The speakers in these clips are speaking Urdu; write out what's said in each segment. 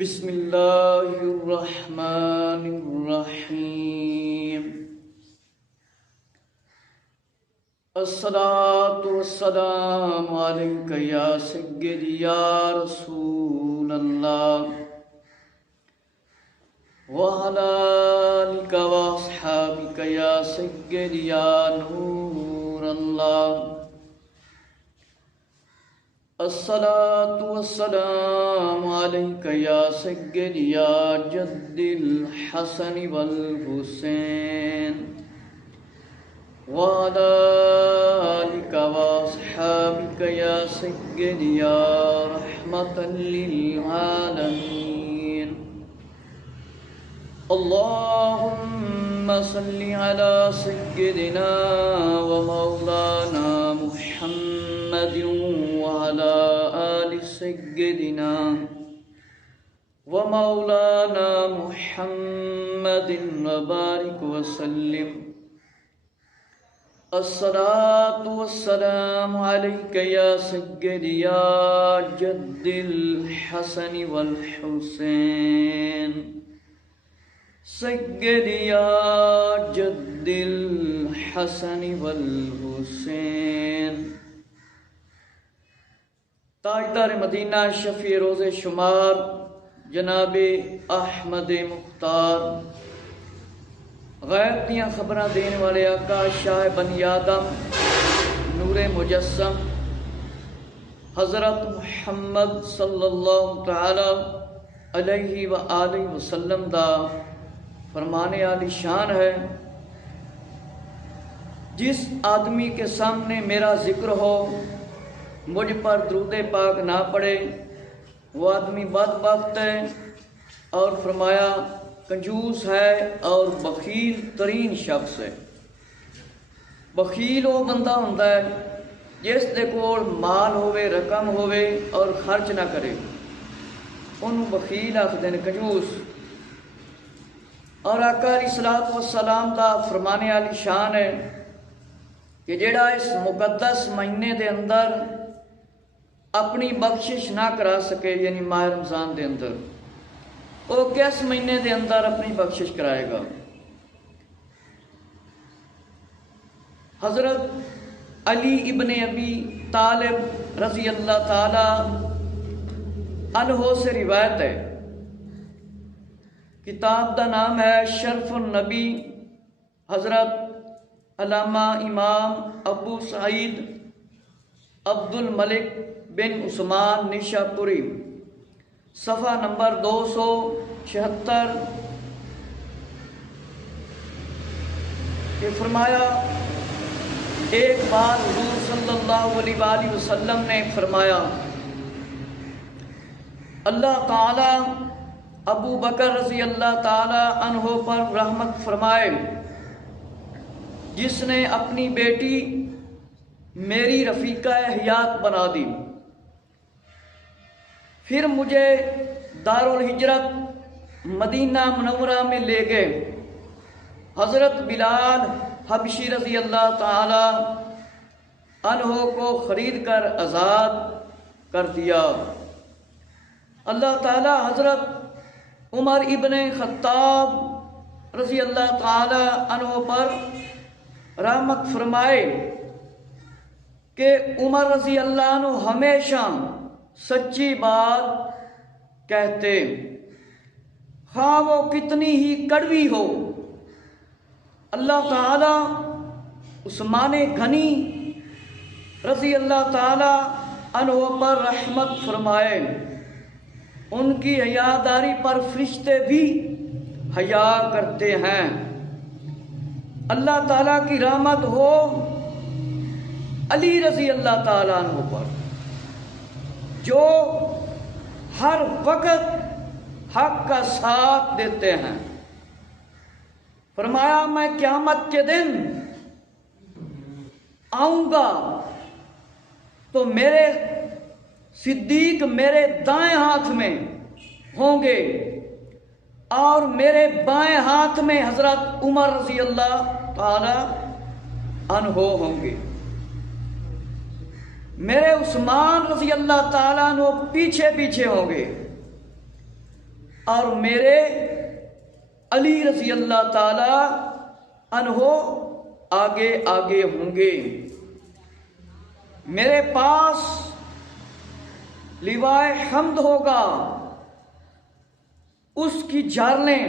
بسم اللہ الرحمن الرحیم الصلاۃ والسلام علیک یا سیدی یا رسول اللہ وعلی آلک واصحابک یا سیدی یا نور اللہ الصلاۃ والسلام علیک یا سیدی یا جد الحسن والحسین وعلی آلک واصحابک یا سیدی یا رحمۃ للعالمین اللہم صلی علی سیدنا و مولانا محمد وعلى آل سيدنا ومولانا محمد وبارك وسلم الصلاة والسلام عليك يا سيدي يا جد الحسن والحسين سيدي يا جد الحسن والحسين تاجدار مدینہ شفیع روز شمار جناب احمد مختار غیب دیاں خبراں دینے والے آقا شاہ بنی آدم نور مجسم حضرت محمد صلی اللہ تعالی علیہ وآلہ وسلم دا فرمانے عالی شان ہے، جس آدمی کے سامنے میرا ذکر ہو مجھ پر درود پاک نہ پڑے وہ آدمی بدبخت ہے، اور فرمایا کنجوس ہے اور بخیل ترین شخص ہے۔ بخیل وہ بندہ ہوتا ہے جس دے کول مال ہوئے رقم ہوئے اور خرچ نہ کرے، انہوں بخیل آکھدے نے، کنجوس۔ اور آقا علیہ الصلوۃ والسلام دا فرمانے والی شان ہے کہ جڑا اس مقدس مہینے دے اندر اپنی بخشش نہ کرا سکے، یعنی ماہ رمضان دے اندر، وہ کس مہینے دے اندر اپنی بخشش کرائے گا؟ حضرت علی ابن ابی طالب رضی اللہ تعالی عنہ سے روایت ہے، کتاب دا نام ہے شرف النبی، حضرت علامہ امام ابو سعید عبد الملک بن عثمان نیشاپوری، صفحہ نمبر 276، کہ فرمایا ایک بار حضور صلی اللہ علیہ وآلہ وسلم نے فرمایا، اللہ تعالی ابو بکر رضی اللہ تعالی عنہ پر رحمت فرمائے، جس نے اپنی بیٹی میری رفیقہ حیات بنا دی، پھر مجھے دارالہجرت مدینہ منورہ میں لے گئے، حضرت بلال حبشی رضی اللہ تعالی عنہ کو خرید کر آزاد کر دیا۔ اللہ تعالی حضرت عمر ابن خطاب رضی اللہ تعالی عنہ پر رحمت فرمائے کہ عمر رضی اللہ عنہ ہمیشہ سچی بات کہتے، خواہ وہ کتنی ہی کڑوی ہو۔ اللہ تعالی عثمان غنی رضی اللہ تعالی عنہ پر رحمت فرمائے، ان کی حیاداری پر فرشتے بھی حیا کرتے ہیں۔ اللہ تعالیٰ کی رحمت ہو علی رضی اللہ تعالیٰ عنہ پر، جو ہر وقت حق کا ساتھ دیتے ہیں۔ فرمایا میں قیامت کے دن آؤں گا تو میرے صدیق میرے دائیں ہاتھ میں ہوں گے اور میرے بائیں ہاتھ میں حضرت عمر رضی اللہ تعالی عنہ ہوں گے، میرے عثمان رضی اللہ تعالیٰ عنہ پیچھے پیچھے ہوں گے، اور میرے علی رضی اللہ تعالی عنہ آگے آگے ہوں گے. میرے پاس لیوائے حمد ہوگا، اس کی جارلیں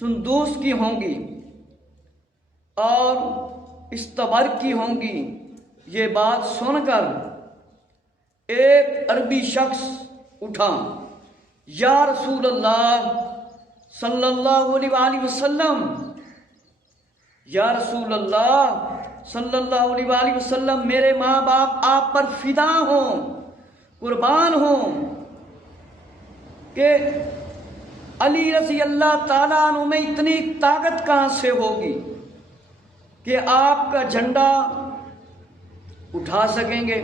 سندوس کی ہوں گی اور استبر کی ہوں گی. یہ بات سن کر ایک عربی شخص اٹھا، یا رسول اللہ صلی اللہ علیہ وآلہ وسلم، یا رسول اللہ صلی اللہ علیہ وآلہ وسلم، میرے ماں باپ آپ پر فدا ہوں، قربان ہوں، کہ علی رضی اللہ تعالیٰ عنہ میں اتنی طاقت کہاں سے ہوگی کہ آپ کا جھنڈا اٹھا سکیں گے.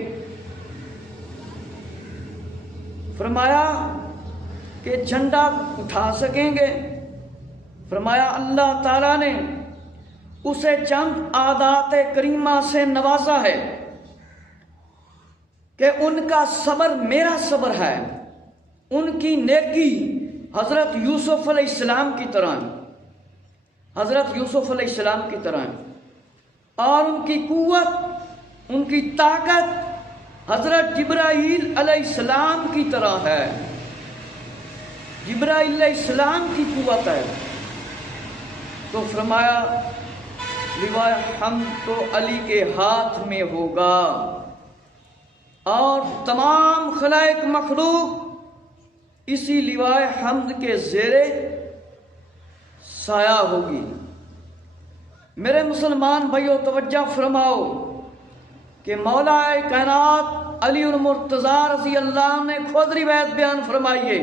فرمایا کہ جھنڈا اٹھا سکیں گے. فرمایا اللہ تعالیٰ نے اسے چند عادات کریمہ سے نوازا ہے کہ ان کا صبر میرا صبر ہے، ان کی نیکی حضرت یوسف علیہ السلام کی طرح ہے، حضرت یوسف علیہ السلام کی طرح ہے، اور ان کی قوت، ان کی طاقت حضرت جبرائیل علیہ السلام کی طرح ہے. جبرائیل علیہ السلام کی قوت ہے. تو فرمایا لیوائے حمد تو علی کے ہاتھ میں ہوگا اور تمام خلائق مخلوق اسی لیوائے حمد کے زیر سایہ ہوگی. میرے مسلمان بھائیو توجہ فرماؤ کہ مولا کائنات علی المرتضیٰ رضی اللہ عنہ نے خود روایت بیان فرمائیے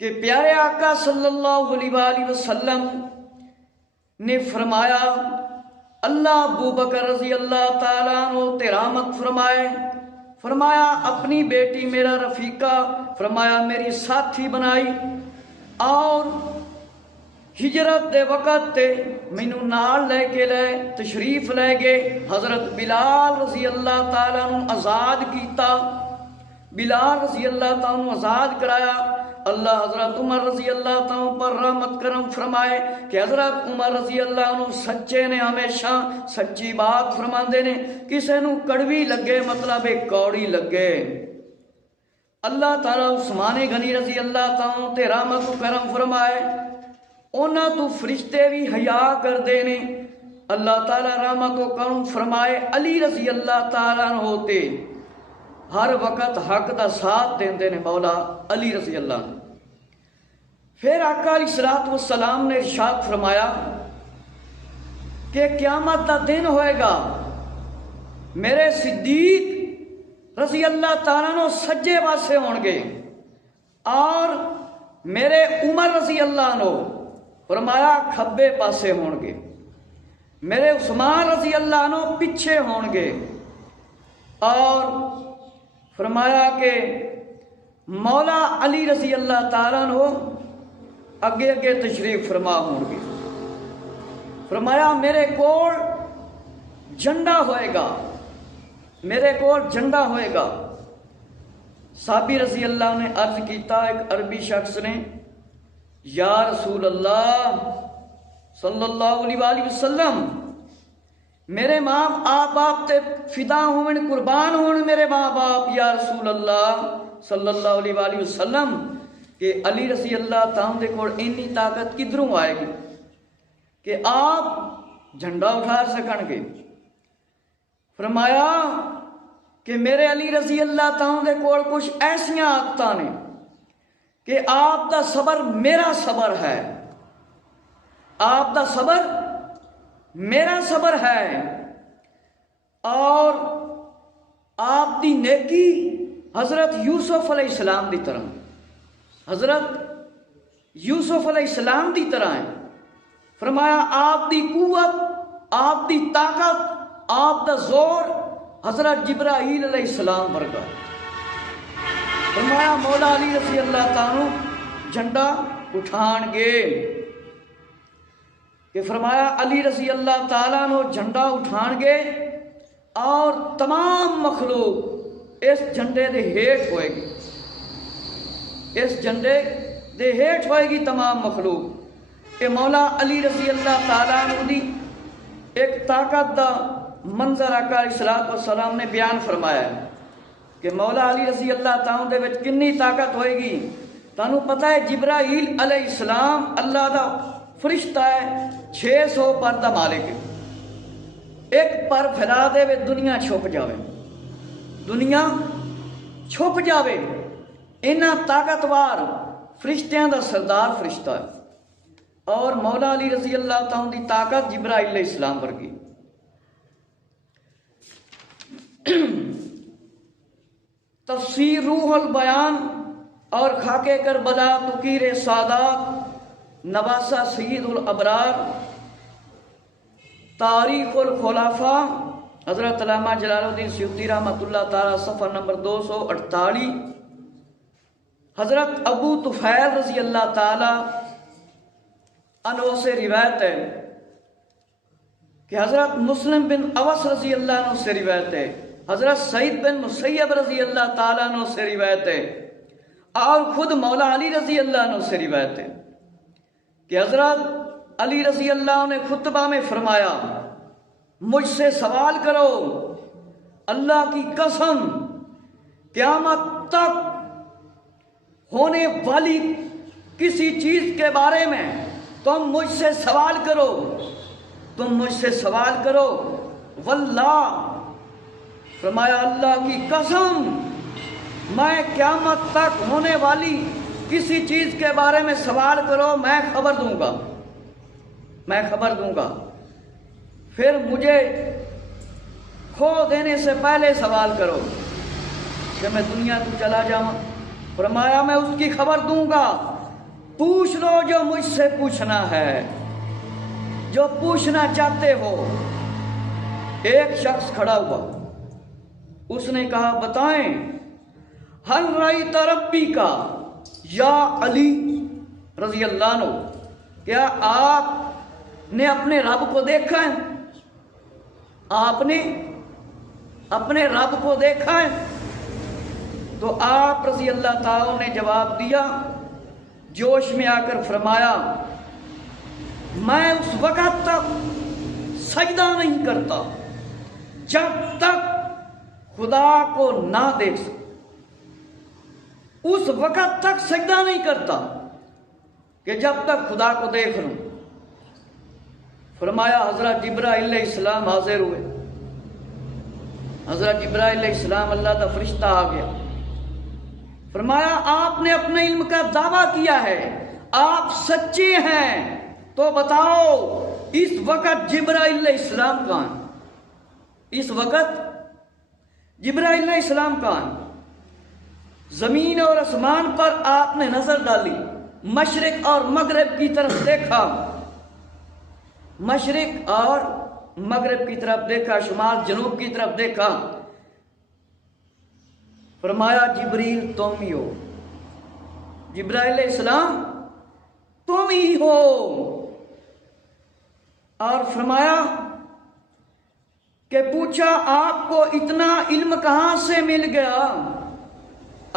کہ پیارے آقا صلی اللہ علیہ وآلہ وسلم نے فرمایا، اللہ ابو بکر رضی اللہ تعالیٰ عنہ تیرامت فرمائے. فرمایا اپنی بیٹی میرا رفیقہ، فرمایا میری ساتھی بنائی، اور ہجرت دے وقت تے مینوں نال لے کے تشریف لے گئے. حضرت بلال رضی اللہ تعالیٰ عنہ آزاد کیتا، بلال رضی اللہ تعالیٰ عنہ آزاد کرایا. اللہ حضرت عمر رضی اللہ تعالیٰ پر رحمت کرم فرمائے کہ حضرت عمر رضی اللہ عنہ سچے نے، ہمیشہ سچی بات فرماندے نے، کسے نو کڑوی لگے مطلب کوڑی لگے. اللہ تعالیٰ عثمان غنی رضی اللہ تعالیٰ تے رحمت و کرم فرمائے، انہاں تو فرشتے بھی حیا کر دے نے. اللہ تعالیٰ رحمت و کرم فرمائے علی رضی اللہ تعالیٰ عنہ ہوتے ہر وقت حق دا ساتھ دیندے نے مولا علی رضی اللہ عنہ. پھر آقا علیہ الصلوۃ والسلام نے ارشاد فرمایا کہ قیامت دا دن ہوئے گا، میرے صدیق رضی اللہ تعالیٰ عنہ سجے پاسے ہون گے اور میرے عمر رضی اللہ عنہ فرمایا کھبے پاسے ہون گے، میرے عثمان رضی اللہ عنہ پیچھے ہون گے، اور فرمایا کہ مولا علی رضی اللہ تعالیٰ عنہ اگے اگے تشریف فرما ہوں گے. فرمایا میرے کول جھنڈا ہوئے گا، میرے کول جھنڈا ہوئے گا. صحابی رضی اللہ نے عرض کیتا، ایک عربی شخص نے، یا رسول اللہ صلی اللہ علیہ وآلہ وسلم، میرے ماں آپ تے فدا ہون، قربان ہون میرے ماں باپ، یا رسول اللہ صلی اللہ علیہ وآلہ وسلم، کہ علی رضی اللہ تعالیٰ دے کول اینی طاقت کدھروں آئے گی کہ آپ جھنڈا اٹھا سکن گے. فرمایا کہ میرے علی رضی اللہ تعالیٰ دے کول کچھ ایسیاں عادتاں نے کہ آپ دا صبر میرا صبر ہے، آپ دا صبر میرا صبر ہے، اور آپ دی نیکی حضرت یوسف علیہ السلام دی طرح، حضرت یوسف علیہ السلام دی طرح ہے. فرمایا آپ دی قوت، آپ دی طاقت، آپ دا زور حضرت جبرائیل علیہ السلام ورگا. فرمایا مولا علی رضی اللہ تعالیٰ جھنڈا اٹھان گے، کہ فرمایا علی رضی اللہ تعالیٰ عنہ جھنڈا اٹھان گے اور تمام مخلوق اس جھنڈے دے ہیٹ ہوئے گی، اس جھنڈے دے ہیٹھ ہوئے گی تمام مخلوق۔ کہ مولا علی رضی اللہ تعالیٰ عنہ دی ایک طاقت دا منظر آقا علیہ السلام نے بیان فرمایا ہے کہ مولا علی رضی اللہ تعالیٰ دے وچ کنی طاقت ہوئے گی۔ تانوں پتہ ہے جبرائیل علیہ السلام اللہ دا فرشتہ ہے، 600 پر دا مالک ہے۔ ایک پر پھیلا دے وے دنیا چھپ جاوے، دنیا چھپ جاوے۔ انہاں طاقتوار فرشتیاں دا سردار فرشتہ ہے، اور مولا علی رضی اللہ تعالیٰ دی طاقت جبرائیل علیہ السلام ورگی۔ تفسیر روح البیان اور خاکے کربلا تقیر سادات نواسہ سید الابرار تاریخ الخلفاء حضرت علامہ جلال الدین سیوطی رحمۃ اللہ تعالی صفحہ نمبر 248۔ حضرت ابو طفیل رضی اللہ تعالی عنہ سے روایت ہے کہ حضرت مسلم بن اوس رضی اللہ عنہ سے روایت ہے، حضرت سعید بن مسیب رضی اللہ تعالیٰ عنہ سے روایت ہے، اور خود مولا علی رضی اللہ عنہ سے روایت ہے کہ حضرت علی رضی اللہ عنہ نے خطبہ میں فرمایا، مجھ سے سوال کرو، اللہ کی قسم قیامت تک ہونے والی کسی چیز کے بارے میں تم مجھ سے سوال کرو، تم مجھ سے سوال کرو، واللہ فرمایا اللہ کی قسم میں قیامت تک ہونے والی کسی چیز کے بارے میں سوال کرو میں خبر دوں گا، میں خبر دوں گا۔ پھر مجھے کھو دینے سے پہلے سوال کرو کہ میں دنیا تو چلا جاؤں، فرمایا میں اس کی خبر دوں گا، پوچھ لو جو مجھ سے پوچھنا ہے، جو پوچھنا چاہتے ہو۔ ایک شخص کھڑا ہوا، اس نے کہا بتائیں، حل رأیت ربی کا یا علی رضی اللہ عنہ، کیا آپ نے اپنے رب کو دیکھا ہے؟ آپ نے اپنے رب کو دیکھا ہے؟ تو آپ رضی اللہ تعالیٰ نے جواب دیا جوش میں آ کر، فرمایا میں اس وقت تک سجدہ نہیں کرتا جب تک خدا کو نہ دیکھ سکوں، اس وقت تک سجدہ نہیں کرتا کہ جب تک خدا کو دیکھ لوں۔ فرمایا حضرت جبرائیل علیہ السلام حاضر ہوئے، حضرت جبرائیل علیہ السلام اللہ کا فرشتہ آ گیا، فرمایا آپ نے اپنے علم کا دعویٰ کیا ہے، آپ سچے ہیں، تو بتاؤ اس وقت جبرائیل علیہ السلام کہاں ہیں؟ اس وقت جبرائیل علیہ السلام کہاں ہیں؟ زمین اور آسمان پر آپ نے نظر ڈالی، مشرق اور مغرب کی طرف دیکھا، مشرق اور مغرب کی طرف دیکھا، شمال جنوب کی طرف دیکھا، فرمایا جبریل تم ہی ہو، جبرائیل علیہ السلام تم ہی ہو، اور فرمایا کہ پوچھا آپ کو اتنا علم کہاں سے مل گیا؟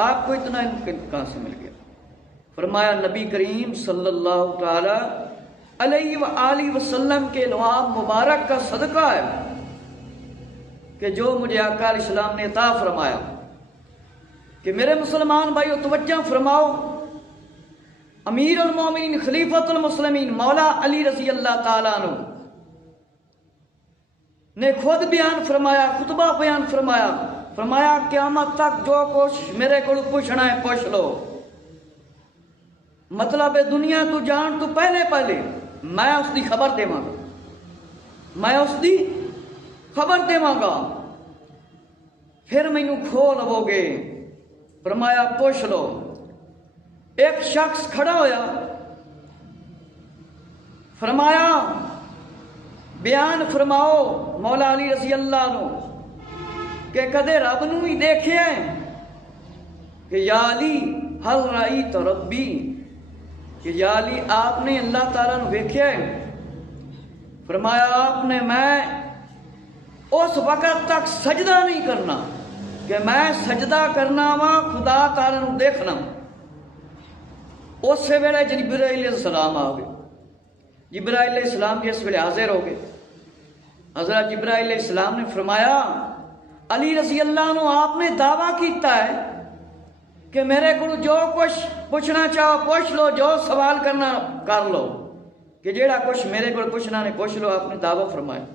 آپ کو اتنا علم کہاں سے مل گیا؟ فرمایا نبی کریم صلی اللہ تعالی علیہ وآلہ وسلم کے لعاب مبارک کا صدقہ ہے کہ جو مجھے آقا علیہ السلام نے عطا فرمایا۔ کہ میرے مسلمان بھائیو توجہ فرماؤ، امیر المومنین خلیفۃ المسلمین مولا علی رضی اللہ تعالیٰ عنہ نے خود بیان فرمایا، خطبہ بیان فرمایا، فرمایا قیامت تک جو کچھ میرے کو پوچھنا ہے پوچھ لو، مطلب دنیا تو جان تو پہلے میں اس دی خبر دے گا، میں اس دی خبر دے گا، پھر مینوں کھو لو گے۔ فرمایا پوچھ لو۔ ایک شخص کھڑا ہویا، فرمایا بیان فرماؤ مولا علی رضی اللہ عنہ کہ کدے رب نو ہی دیکھے ہیں؟ کہ یا علی حل رأیت ربی، کہ یا علی آپ نے اللہ تعالیٰ نو دیکھے ہیں؟ فرمایا آپ نے میں اس وقت تک سجدہ نہیں کرنا کہ میں سجدہ کرنا وا خدا تعالیٰ نو دیکھنا، اسی ویلے جبرائیل علیہ السلام آ گئے. جبرائیل علیہ السلام جس ویلے حاضر ہو گئے، حضرت جبرائیل علیہ السلام نے فرمایا علی رضی اللہ عنہ آپ نے دعویٰ کیتا ہے کہ میرے کو جو کچھ پوچھنا چاہو پوچھ لو، جو سوال کرنا کر لو، کہ جیڑا کچھ میرے کو پوچھنا نے پوچھ لو. آپ نے دعویٰ فرمایا.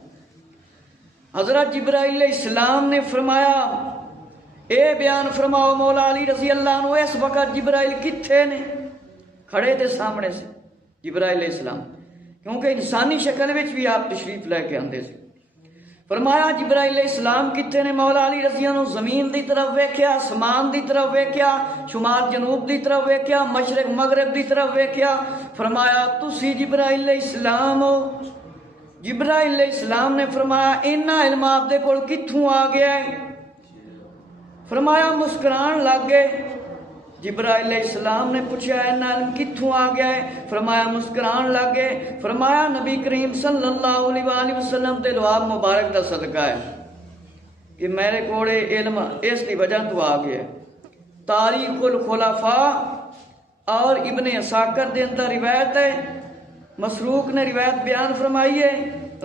حضرت جبرائیل علیہ السلام نے فرمایا اے بیان فرماؤ مولا علی رضی اللہ عنہ اس وقت جبرائیل کتھے نے؟ کھڑے تھے سامنے سے جبرائیل علیہ السلام، کیونکہ انسانی شکل وچ بھی آپ تشریف لے کے آندے سے. فرمایا جبرائیل علیہ السلام کتنے نے؟ مولا علی رضی اللہ عنہ زمین دی طرف ویکھیا، آسمان دی طرف ویکھیا، شمال جنوب دی طرف ویکھیا، مشرق مغرب دی طرف ویکھیا. فرمایا تسی جبرائیل علیہ السلام ہو؟ جبرائیل علیہ السلام نے فرمایا اینا علم آپ دے کول کتھوں آ گیا ہے؟ فرمایا مسکران لگ گئے. جبرائیل علیہ السلام نے پوچھا اینا علم کتھوں آ گیا ہے؟ فرمایا مسکران لگ گئے. فرمایا نبی کریم صلی اللہ علیہ وآلہ وسلم دے لعاب مبارک دا صدقہ ہے کہ میرے کوڑے علم اس دی وجہ تو آ گیا ہے. تاریخ الخلفاء اور ابن عساکر دے اندر روایت ہے، مسروق نے روایت بیان فرمائی ہے،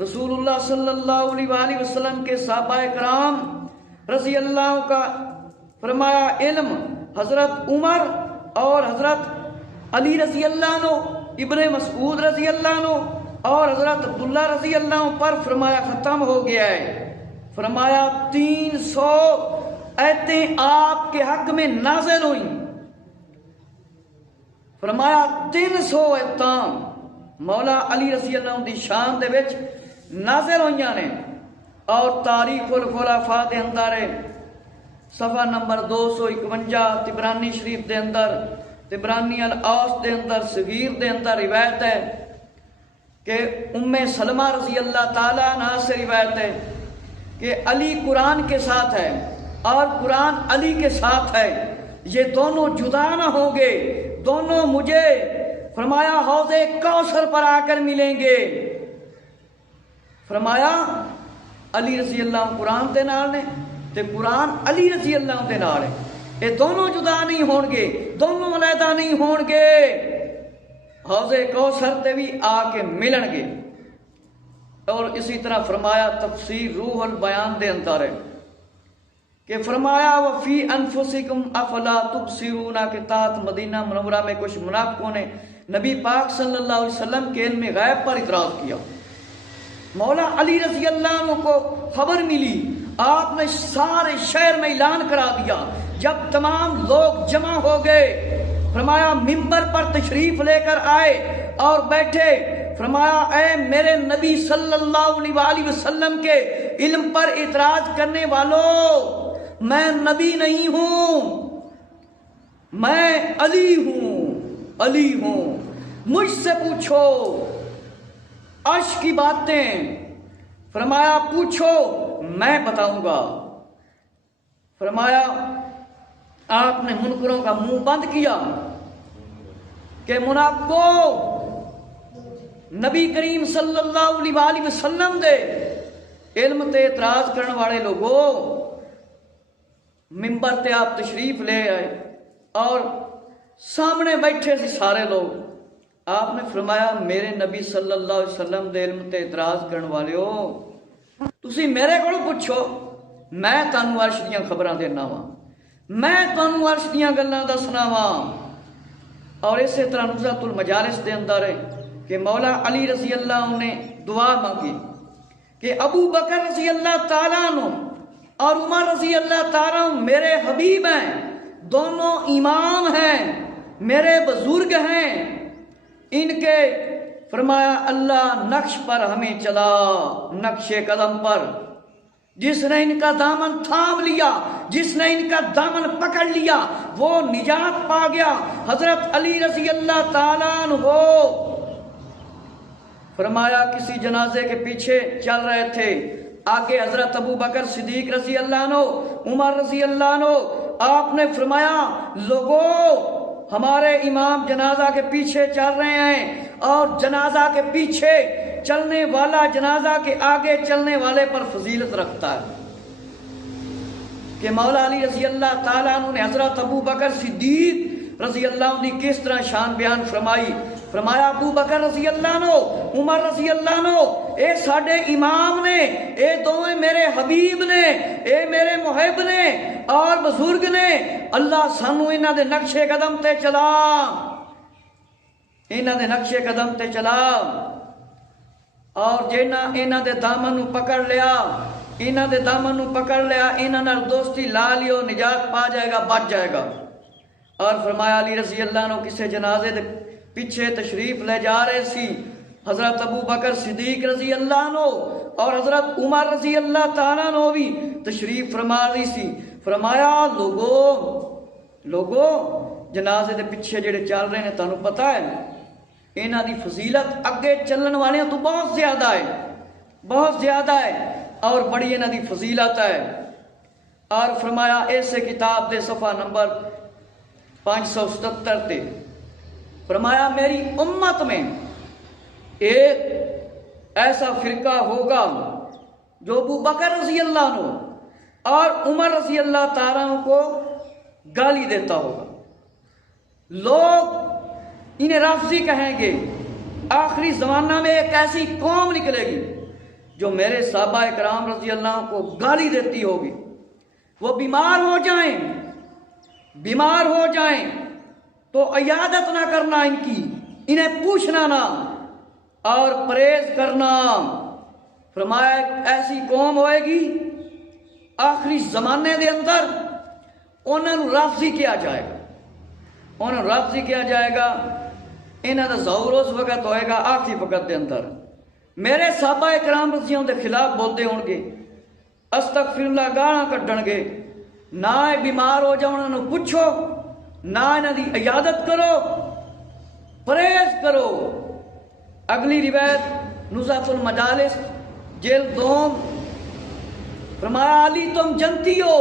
رسول اللہ صلی اللہ علیہ وآلہ وسلم کے صحابہ کرام رضی اللہ کا فرمایا علم حضرت عمر اور حضرت علی رضی اللہ عنہ، ابن مسعود رضی اللہ عنہ اور حضرت عبداللہ رضی اللہ عنہ پر فرمایا ختم ہو گیا ہے. فرمایا 300 آیتیں آپ کے حق میں نازل ہوئیں. فرمایا 300 آیتاں مولا علی رضی اللہ عنہ دی شان دے وچ نازل ہوئیاں نے. اور تاریخ الخلفاء دے اندر صفحہ نمبر 251 طبرانی شریف دے اندر، طبرانی الاوسط دے اندر صغیر دے اندر روایت ہے کہ ام سلمہ رضی اللہ تعالیٰ عنہ سے روایت ہے کہ علی قرآن کے ساتھ ہے اور قرآن علی کے ساتھ ہے، یہ دونوں جدا نہ ہوں گے، دونوں مجھے فرمایا حوض کوثر پر آ کر ملیں گے. فرمایا علی رضی اللہ عنہ قرآن دے نال نے تے قرآن علی رضی اللہ عنہ دے نال ہے، یہ دونوں جدا نہیں ہون گے، دونوں علیحدہ نہیں ہون گے، حوض کوثر تے بھی آ کے ملن گے. اور اسی طرح فرمایا تفسیر روح البیان دے اندر ہے کہ فرمایا وفی انفسکم افلا تبصرون کے تحت مدینہ منورہ میں کچھ منافقوں نے نبی پاک صلی اللہ علیہ وسلم کے علم غیب پر اعتراض کیا. مولا علی رضی اللہ عنہ کو خبر ملی، آپ نے سارے شہر میں اعلان کرا دیا. جب تمام لوگ جمع ہو گئے فرمایا ممبر پر تشریف لے کر آئے اور بیٹھے. فرمایا اے میرے نبی صلی اللہ علیہ وآلہ وسلم کے علم پر اعتراض کرنے والوں، میں نبی نہیں ہوں، میں علی ہوں، علی ہوں. مجھ سے پوچھو عرش کی باتیں، فرمایا پوچھو میں بتاؤں گا. فرمایا آپ نے منکروں کا منہ بند کیا کہ منافقوں، نبی کریم صلی اللہ علیہ وآلہ وسلم دے علم تے اعتراض کرنے والے لوگوں، ممبر تے آپ تشریف لے آئے اور سامنے بیٹھے سی سارے لوگ. آپ نے فرمایا میرے نبی صلی اللہ علیہ وسلم دے علم تے اعتراض کرنے والے ہو، تسی میرے کو پوچھو، میں تانوں عرش دیاں خبراں دینا وا، میں تانوں عرش دیاں گلاں دسنا وا. اور اسی طرح نزہۃ المجالس دے اندر ہے کہ مولا علی رضی اللہ عنہ نے دعا مانگی کہ ابو بکر رضی اللہ تعالیٰ عنہ اور عمر رضی اللہ تعالیٰ عنہ میرے حبیب ہیں، دونوں امام ہیں، میرے بزرگ ہیں، ان کے فرمایا اللہ نقش پر ہمیں چلا، نقش قدم پر. جس نے ان کا دامن تھام لیا، جس نے ان کا دامن پکڑ لیا وہ نجات پا گیا. حضرت علی رضی اللہ تعالیٰ عنہ فرمایا کسی جنازے کے پیچھے چل رہے تھے، آگے حضرت ابو بکر صدیق رضی اللہ عنہ، عمر رضی اللہ عنہ. آپ نے فرمایا لوگوں ہمارے امام جنازہ کے پیچھے چل رہے ہیں، اور جنازہ کے پیچھے چلنے والا جنازہ کے آگے چلنے والے پر فضیلت رکھتا ہے. کہ مولا علی رضی اللہ تعالیٰ عنہ نے حضرت ابو بکر صدیق رضی اللہ عنہ کس طرح شان بیان فرمائی. فرمایا ابو بکر رضی اللہ عنہ، عمر رضی اللہ عنہ اے ساڈے امام نے، اے دوویں میرے حبیب نے، اے میرے محب نے اور بزرگ نے. اللہ سانو انہاں دے نقشے قدم تے چلا، انہاں دے نقشے قدم تے چلا. اور جنہاں انہاں دے دامن نو پکڑ لیا، انہاں دے دامن نو پکڑ لیا، انہاں نال دوستی لا لیو، نجات پا جائے گا، بچ جائے گا. اور فرمایا علی رضی اللہ عنہ کسے جنازے دے پیچھے تشریف لے جا رہے سی. حضرت ابو بکر صدیق رضی اللہ عنہ اور حضرت عمر رضی اللہ تعالیٰ عنہ بھی تشریف فرما رہی سی. فرمایا لوگو جنازے دے پیچھے جڑے چل رہے ہیں تانوں پتہ ہے انہاں دی فضیلت اگے چلن والے تو بہت زیادہ ہے، بہت زیادہ ہے اور بڑی انہاں دی فضیلت ہے. اور فرمایا ایسے کتاب دے صفحہ نمبر 577 تے فرمایا میری امت میں ایک ایسا فرقہ ہوگا جو ابو بکر رضی اللہ عنہ اور عمر رضی اللہ تعالیٰ عنہ کو گالی دیتا ہوگا. لوگ انہیں رافضی کہیں گے. آخری زمانہ میں ایک ایسی قوم نکلے گی جو میرے صحابہ کرام رضی اللہ عنہ کو گالی دیتی ہوگی. وہ بیمار ہو جائیں تو عیادت نہ کرنا ان کی، انہیں پوچھنا نہ اور پرہیز کرنا. فرمایا ایسی قوم ہوئے گی آخری زمانے دے اندر انہوں نے رافضی کیا جائے گا، انہوں نے رافضی کیا جائے گا. انہوں دا ظہور اس وقت ہوئے گا آخری وقت دے اندر. میرے صحابہ کرام رضی اللہ دے خلاف بولتے ہون گے، استغفر اللہ گالاں کڈن گے. نہ بیمار ہو جاؤ انہوں نے پوچھو، نہ انہوں دی عیادت کرو، پرہیز کرو. اگلی روایت نزہۃ المجالس جلد 2 فرمایا علی تم جنتی ہو،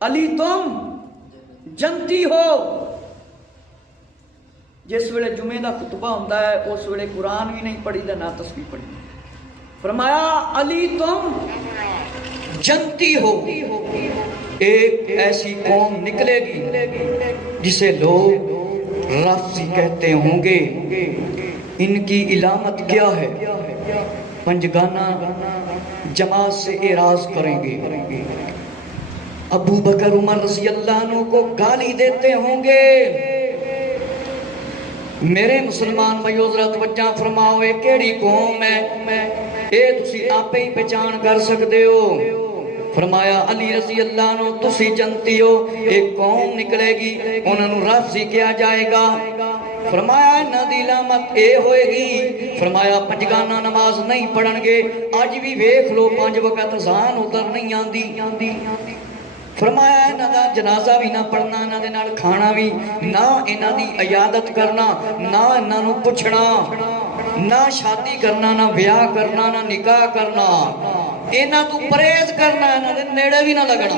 علی تم جنتی ہو. جس ویلے جمعے دا خطبہ ہوتا ہے اس ویلے قرآن بھی نہیں پڑھی نہ تسبیح پڑھی. فرمایا علی تم جنتی ہو. ایک ایسی قوم نکلے گی جسے لوگ رافضی کہتے ہوں گے. ان کی علامت کیا ہے؟ پنجگانہ جماعت سے اعراض کریں گے، ابو بکر عمر رضی اللہ عنہ کو گالی دیتے ہوں گے. میرے مسلمان بھائیو ذرا توجہ فرماؤ، اے کیڑی قوم ہے اے تسی آپے ہی پہچان کر سکتے ہو. فرمایا علی رضی اللہ عنہ تسی جنتی ہو، ایک قوم نکلے گی انہوں نے رافضی کیا جائے گا. فرمایا انہاں دی علامت اے ہوئے گی. فرمایا پنجگانہ نماز نہیں پڑھن گے. اج بھی ویکھ لو 5 وقت اذان ادھر نہیں آندی. فرمایا انہاں دا جنازہ بھی نہ پڑھنا، انہاں دے نال کھانا بھی نہ، انہاں دی عیادت کرنا نہ، انہاں نو پوچھنا نہ، شادی کرنا نہ، بیاہ کرنا نہ، نکاح کرنا، انہاں تو پرہیز کرنا، انہاں دے نیڑے بھی نہ لگنا.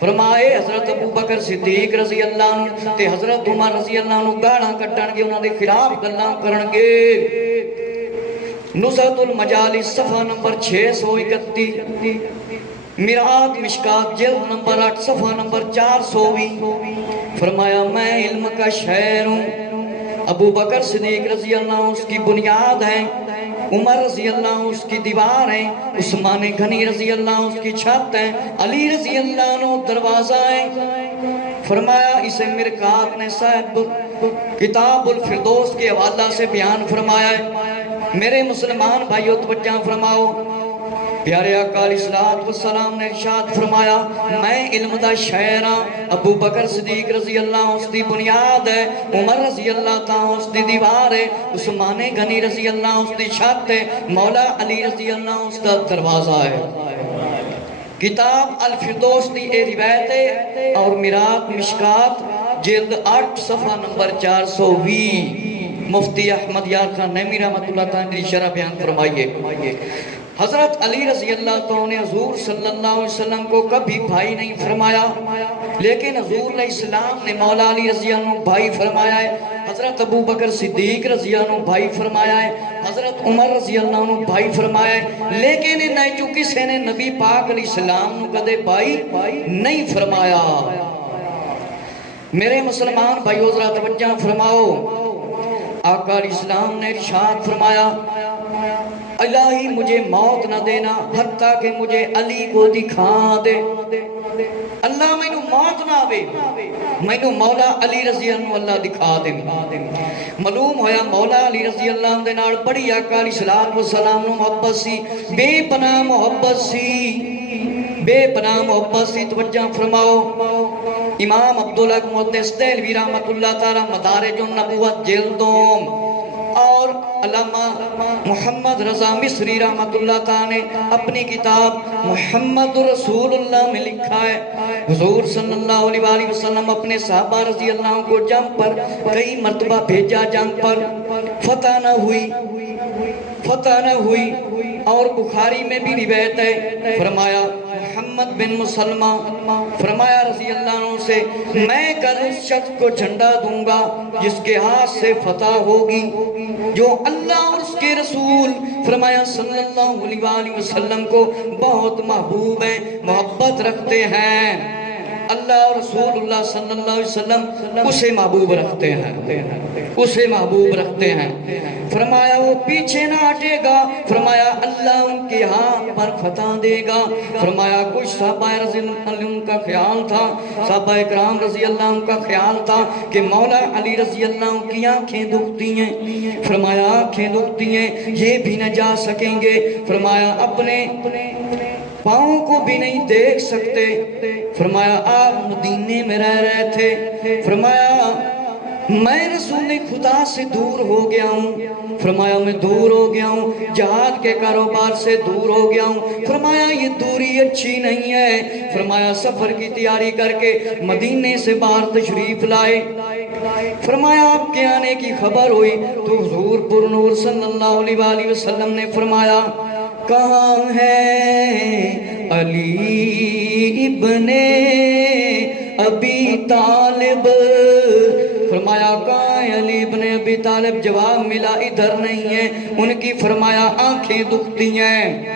فرمائے حضرت ابو بکر صدیق رضی اللہ عنہ تے حضرت عمر رضی اللہ عنہ گالاں کڈن گے، انہاں دے خلاف گلاں کرن گے. نزہۃ المجالس صفحہ نمبر 631، مرآت مشکات جلد نمبر 8 صفحہ نمبر 420. فرمایا میں علم کا شہر ہوں. ابو بکر صدیق رضی اللہ عنہ اس کی بنیاد ہے، عمر رضی اللہ عنہ اس کی دیوار ہے، عثمان غنی رضی اللہ عنہ اس کی چھت ہے، علی رضی اللہ عنہ دروازہ ہے. فرمایا اسے مرکات نے صاحب کتاب الفردوس کے حوالہ سے بیان فرمایا ہے. میرے مسلمان بھائیو توجہ فرماؤ، پیارے آقا علیہ السلام نے ارشاد فرمایا میں علم دا شہر ہاں. ابو بکر صدیق رضی اللہ عنہ اس دی بنیاد ہے، عمر رضی اللہ تعالیٰ اس دی دیوار ہے، عثمان غنی رضی اللہ عنہ اس دی چھت ہے، مولا علی رضی اللہ عنہ اس دا دروازہ ہے. کتاب الفردوس دی اے روایت ہے اور مرآت مشکات جلد 8 صفحہ نمبر 420. مفتی احمد یار خان نعیمی رحمت اللہ تعالیٰ شرح بیان فرمائیے. حضرت علی رضی اللہ تعالیٰ نے حضور صلی اللہ علیہ وسلم کو کبھی بھائی نہیں فرمایا، لیکن حضور علیہ السلام نے مولا علی رضی اللہ عنہ بھائی فرمایا ہے، حضرت ابو بکر صدیق رضی اللہ عنہ بھائی فرمایا ہے، حضرت عمر رضی اللہ عنہ بھائی فرمایا ہے. لیکن نہیں جو کسی نے نبی پاک علیہ السلام نے کدے بھائی نہیں فرمایا. میرے مسلمان بھائیو ذرا توجہ فرماؤ، آقا علیہ السلام نے ارشاد فرمایا الہی مجھے موت نہ دینا حتیٰ کہ مجھے علی کو دکھا دے۔ اللہ مینوں موت نہ آوے، مینوں مولا علی رضی اللہ دکھا دے۔ معلوم ہویا مولا علی رضی اللہ دے نال بڑی آقا علیہ السلام نو محبت سی، بے پناہ محبت سی، بے پناہ محبت سی۔ توجہ فرماؤ، امام عبدالحق محدث دہلوی رحمت اللہ تعالی مدارج النبوت جلدوم اور علامہ محمد رضا مصری رحمت اللہ تعالی نے اپنی کتاب محمد رسول اللہ میں لکھا ہے حضور صلی اللہ علیہ وآلہ وسلم اپنے صحابہ رضی اللہ عنہ کو جنگ پر کئی مرتبہ بھیجا، جنگ پر فتح نہ ہوئی، فتح نہ ہوئی۔ اور بخاری میں بھی روایت ہے، فرمایا محمد بن مسلمہ فرمایا رضی اللہ عنہ سے، میں کل اس شخص کو جھنڈا دوں گا جس کے ہاتھ سے فتح ہوگی، جو اللہ اور اس کے رسول فرمایا صلی اللہ علیہ وآلہ وسلم کو بہت محبوب ہیں، محبت رکھتے ہیں۔ اللہ اور رسول اللہ صلی اللہ علیہ وسلم اسے محبوب رکھتے ہیں، اسے محبوب رکھتے ہیں۔ فرمایا وہ پیچھے نہ ہٹے گا، فرمایا اللہ ان کے ہاتھ پر فتح دے گا۔ فرمایا کچھ صحابہ رضی اللہ عنہ کا خیال تھا، صحابہ اکرام رضی اللہ عنہ کا خیال تھا کہ مولا علی رضی اللہ عنہ کی آنکھیں دکھتی ہیں، فرمایا آنکھیں دکھتی ہیں، یہ بھی نہ جا سکیں گے، فرمایا اپنے پاؤں کو بھی نہیں دیکھ سکتے۔ فرمایا آپ مدینے میں رہ رہے تھے، فرمایا میں رسول خدا سے دور ہو گیا ہوں، فرمایا میں دور ہو گیا ہوں، جہاد کے کاروبار سے دور ہو گیا ہوں، فرمایا یہ دوری اچھی نہیں ہے۔ فرمایا سفر کی تیاری کر کے مدینے سے باہر تشریف لائے، فرمایا آپ کے آنے کی خبر ہوئی تو حضور پر نور صلی اللہ علیہ وآلہ وسلم نے فرمایا کہاں ہے علی ابن ابی طالب، فرمایا کہاں ہے علی ابن ابی طالب، جواب ملا ادھر نہیں ہے، ان کی فرمایا آنکھیں دکھتی ہیں،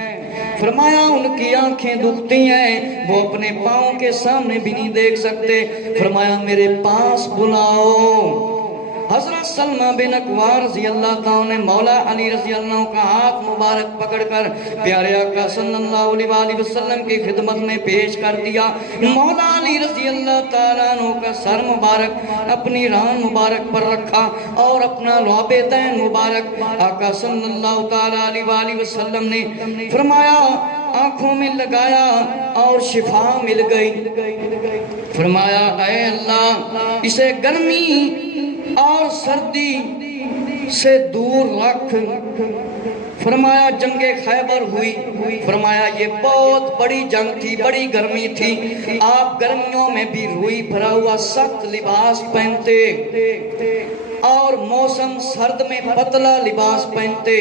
فرمایا ان کی آنکھیں دکھتی ہیں، وہ اپنے پاؤں کے سامنے بھی نہیں دیکھ سکتے، فرمایا میرے پاس بلاؤ۔ حضرت سلمہ بن اکوار رضی اللہ تعالیٰ نے مولا علی رضی اللہ عنہ کا ہاتھ مبارک پکڑ کر پیارے آقا صلی اللہ علیہ وآلہ وسلم کی خدمت میں پیش کر دیا۔ مولا علی رضی اللہ تعالیٰ عنہ کا سر مبارک اپنی ران مبارک پر رکھا اور اپنا لعاب دین مبارک آقا صلی اللہ تعالیٰ علیہ وآلہ وسلم نے فرمایا آنکھوں میں لگایا اور شفا مل گئی۔ فرمایا اے اللہ اسے گرمی اور سردی سے دور رکھ۔ فرمایا جنگ خیبر ہوئی، فرمایا یہ بہت بڑی جنگ تھی، بڑی گرمی تھی، آپ گرمیوں میں بھی روئی بھرا ہوا سخت لباس پہنتے اور موسم سرد میں پتلا لباس پہنتے۔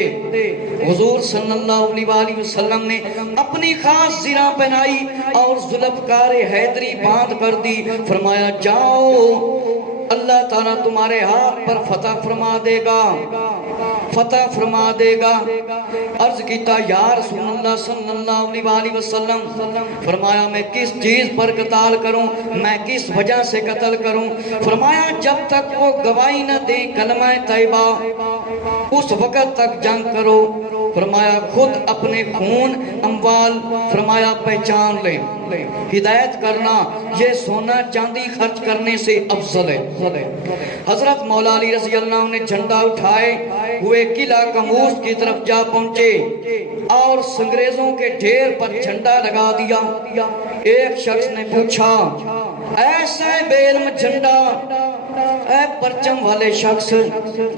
حضور صلی اللہ علیہ وآلہ وسلم نے اپنی خاص زرہ پہنائی اور ذوالفقار حیدری باندھ کر دی، فرمایا جاؤ اللہ تعالیٰ تمہارے ہاتھ پر فتح فرما دے گا، فتح فرما دے گا۔ عرض کیتا یا رسول اللہ صلی اللہ علیہ وآلہ وسلم، فرمایا میں کس چیز پر قتال کروں، میں کس وجہ سے قتل کروں؟ فرمایا جب تک وہ گواہی نہ دے کلمہ طیبہ اس وقت تک جنگ کرو۔ فرمایا خود اپنے خون اموال فرمایا پہچان لیں، ہدایت کرنا یہ سونا چاندی خرچ کرنے سے افضل ہے۔ حضرت مولا علی رضی اللہ عنہ نے جھنڈا اٹھائے ہوئے قلعہ کموز کی طرف جا پہنچے اور سنگریزوں کے ڈھیر پر جھنڈا لگا دیا۔ ایک شخص نے پوچھا ایسا بے علم جھنڈا، اے پرچم والے شخص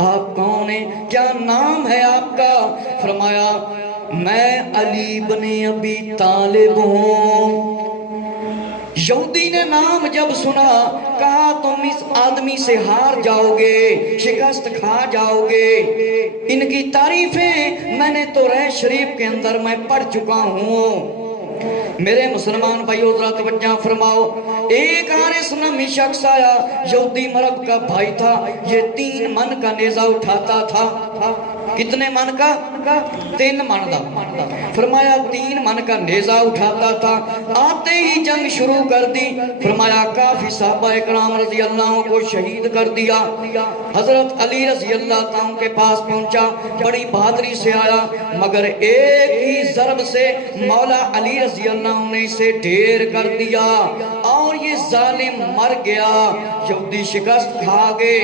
آپ کون ہیں، کیا نام ہے آپ کا؟ فرمایا میں علی بن ابی طالب ہوں۔ یہودی نے نام جب سنا کہا تم اس آدمی سے ہار جاؤ گے، شکست کھا جاؤ گے، ان کی تعریفیں میں نے تو رہ شریف کے اندر میں پڑھ چکا ہوں۔ میرے مسلمان بھائیو ذرا توجہ فرماؤ، ایک حارث نامی شخص آیا، یہودی مرد کا بھائی تھا، یہ 3 من کا نیزہ اٹھاتا تھا، کتنے من کا؟ 3 من کا۔ فرمایا 3 من کا نیزہ اٹھاتا تھا، آتے ہی جنگ شروع کر دی۔ فرمایا کافی صحابہ اکرام رضی اللہ کو شہید کر دیا۔ حضرت علی رضی اللہ عنہ کے پاس پہنچا، بڑی بہادری سے آیا، مگر ایک ہی ضرب سے مولا علی رضی اللہ عنہ نے اسے ڈھیر کر دیا اور یہ ظالم مر گیا۔ یہودی شکست کھا گئے۔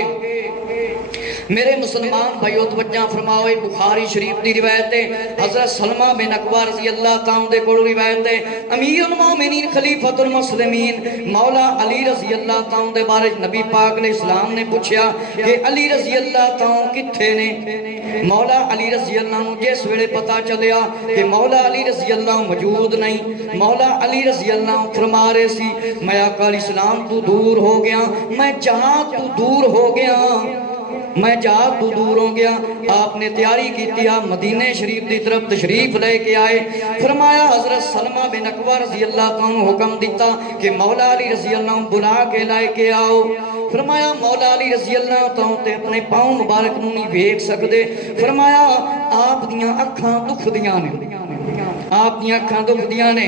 میرے مسلمان بھائیو توجہ فرماؤ، بخاری شریف دی روایت ہے، حضرت سلمہ بن اکوع رضی اللہ تعالیٰ دے کول روایت ہے، امیر المومنین خلیفۃ المسلمین مولا علی رضی اللہ تعالیٰ دے بارے نبی پاک علیہ السلام نے پوچھا کہ علی رضی اللہ تعالیٰ کتھے نے؟ مولا علی رضی اللہ عنہ جس ویلے پتا چلیا کہ مولا علی رضی اللہ موجود نہیں، مولا علی رضی اللہ عنہ فرما رہے سی میں آقا علیہ السلام تو دور ہو گیا، میں جہاں تو دور ہو گیا، میں جہاں تو دور ہو گیا۔ آپ نے تیاری کی تھی، آپ مدینہ شریف دی طرف تشریف لے کے آئے۔ فرمایا حضرت سلمہ بن اکوع رضی اللہ عنہ حکم دیتا کہ مولا علی رضی اللہ عنہ بلا کے لائے کے آؤ۔ فرمایا مولا علی رضی اللہ عنہ تے اپنے پاؤں مبارک نو نہیں ویکھ سکدے۔ فرمایا آپ دیاں اکھاں دکھ دیاں نے، آپ کی اکھاں دکھ دیاں نے۔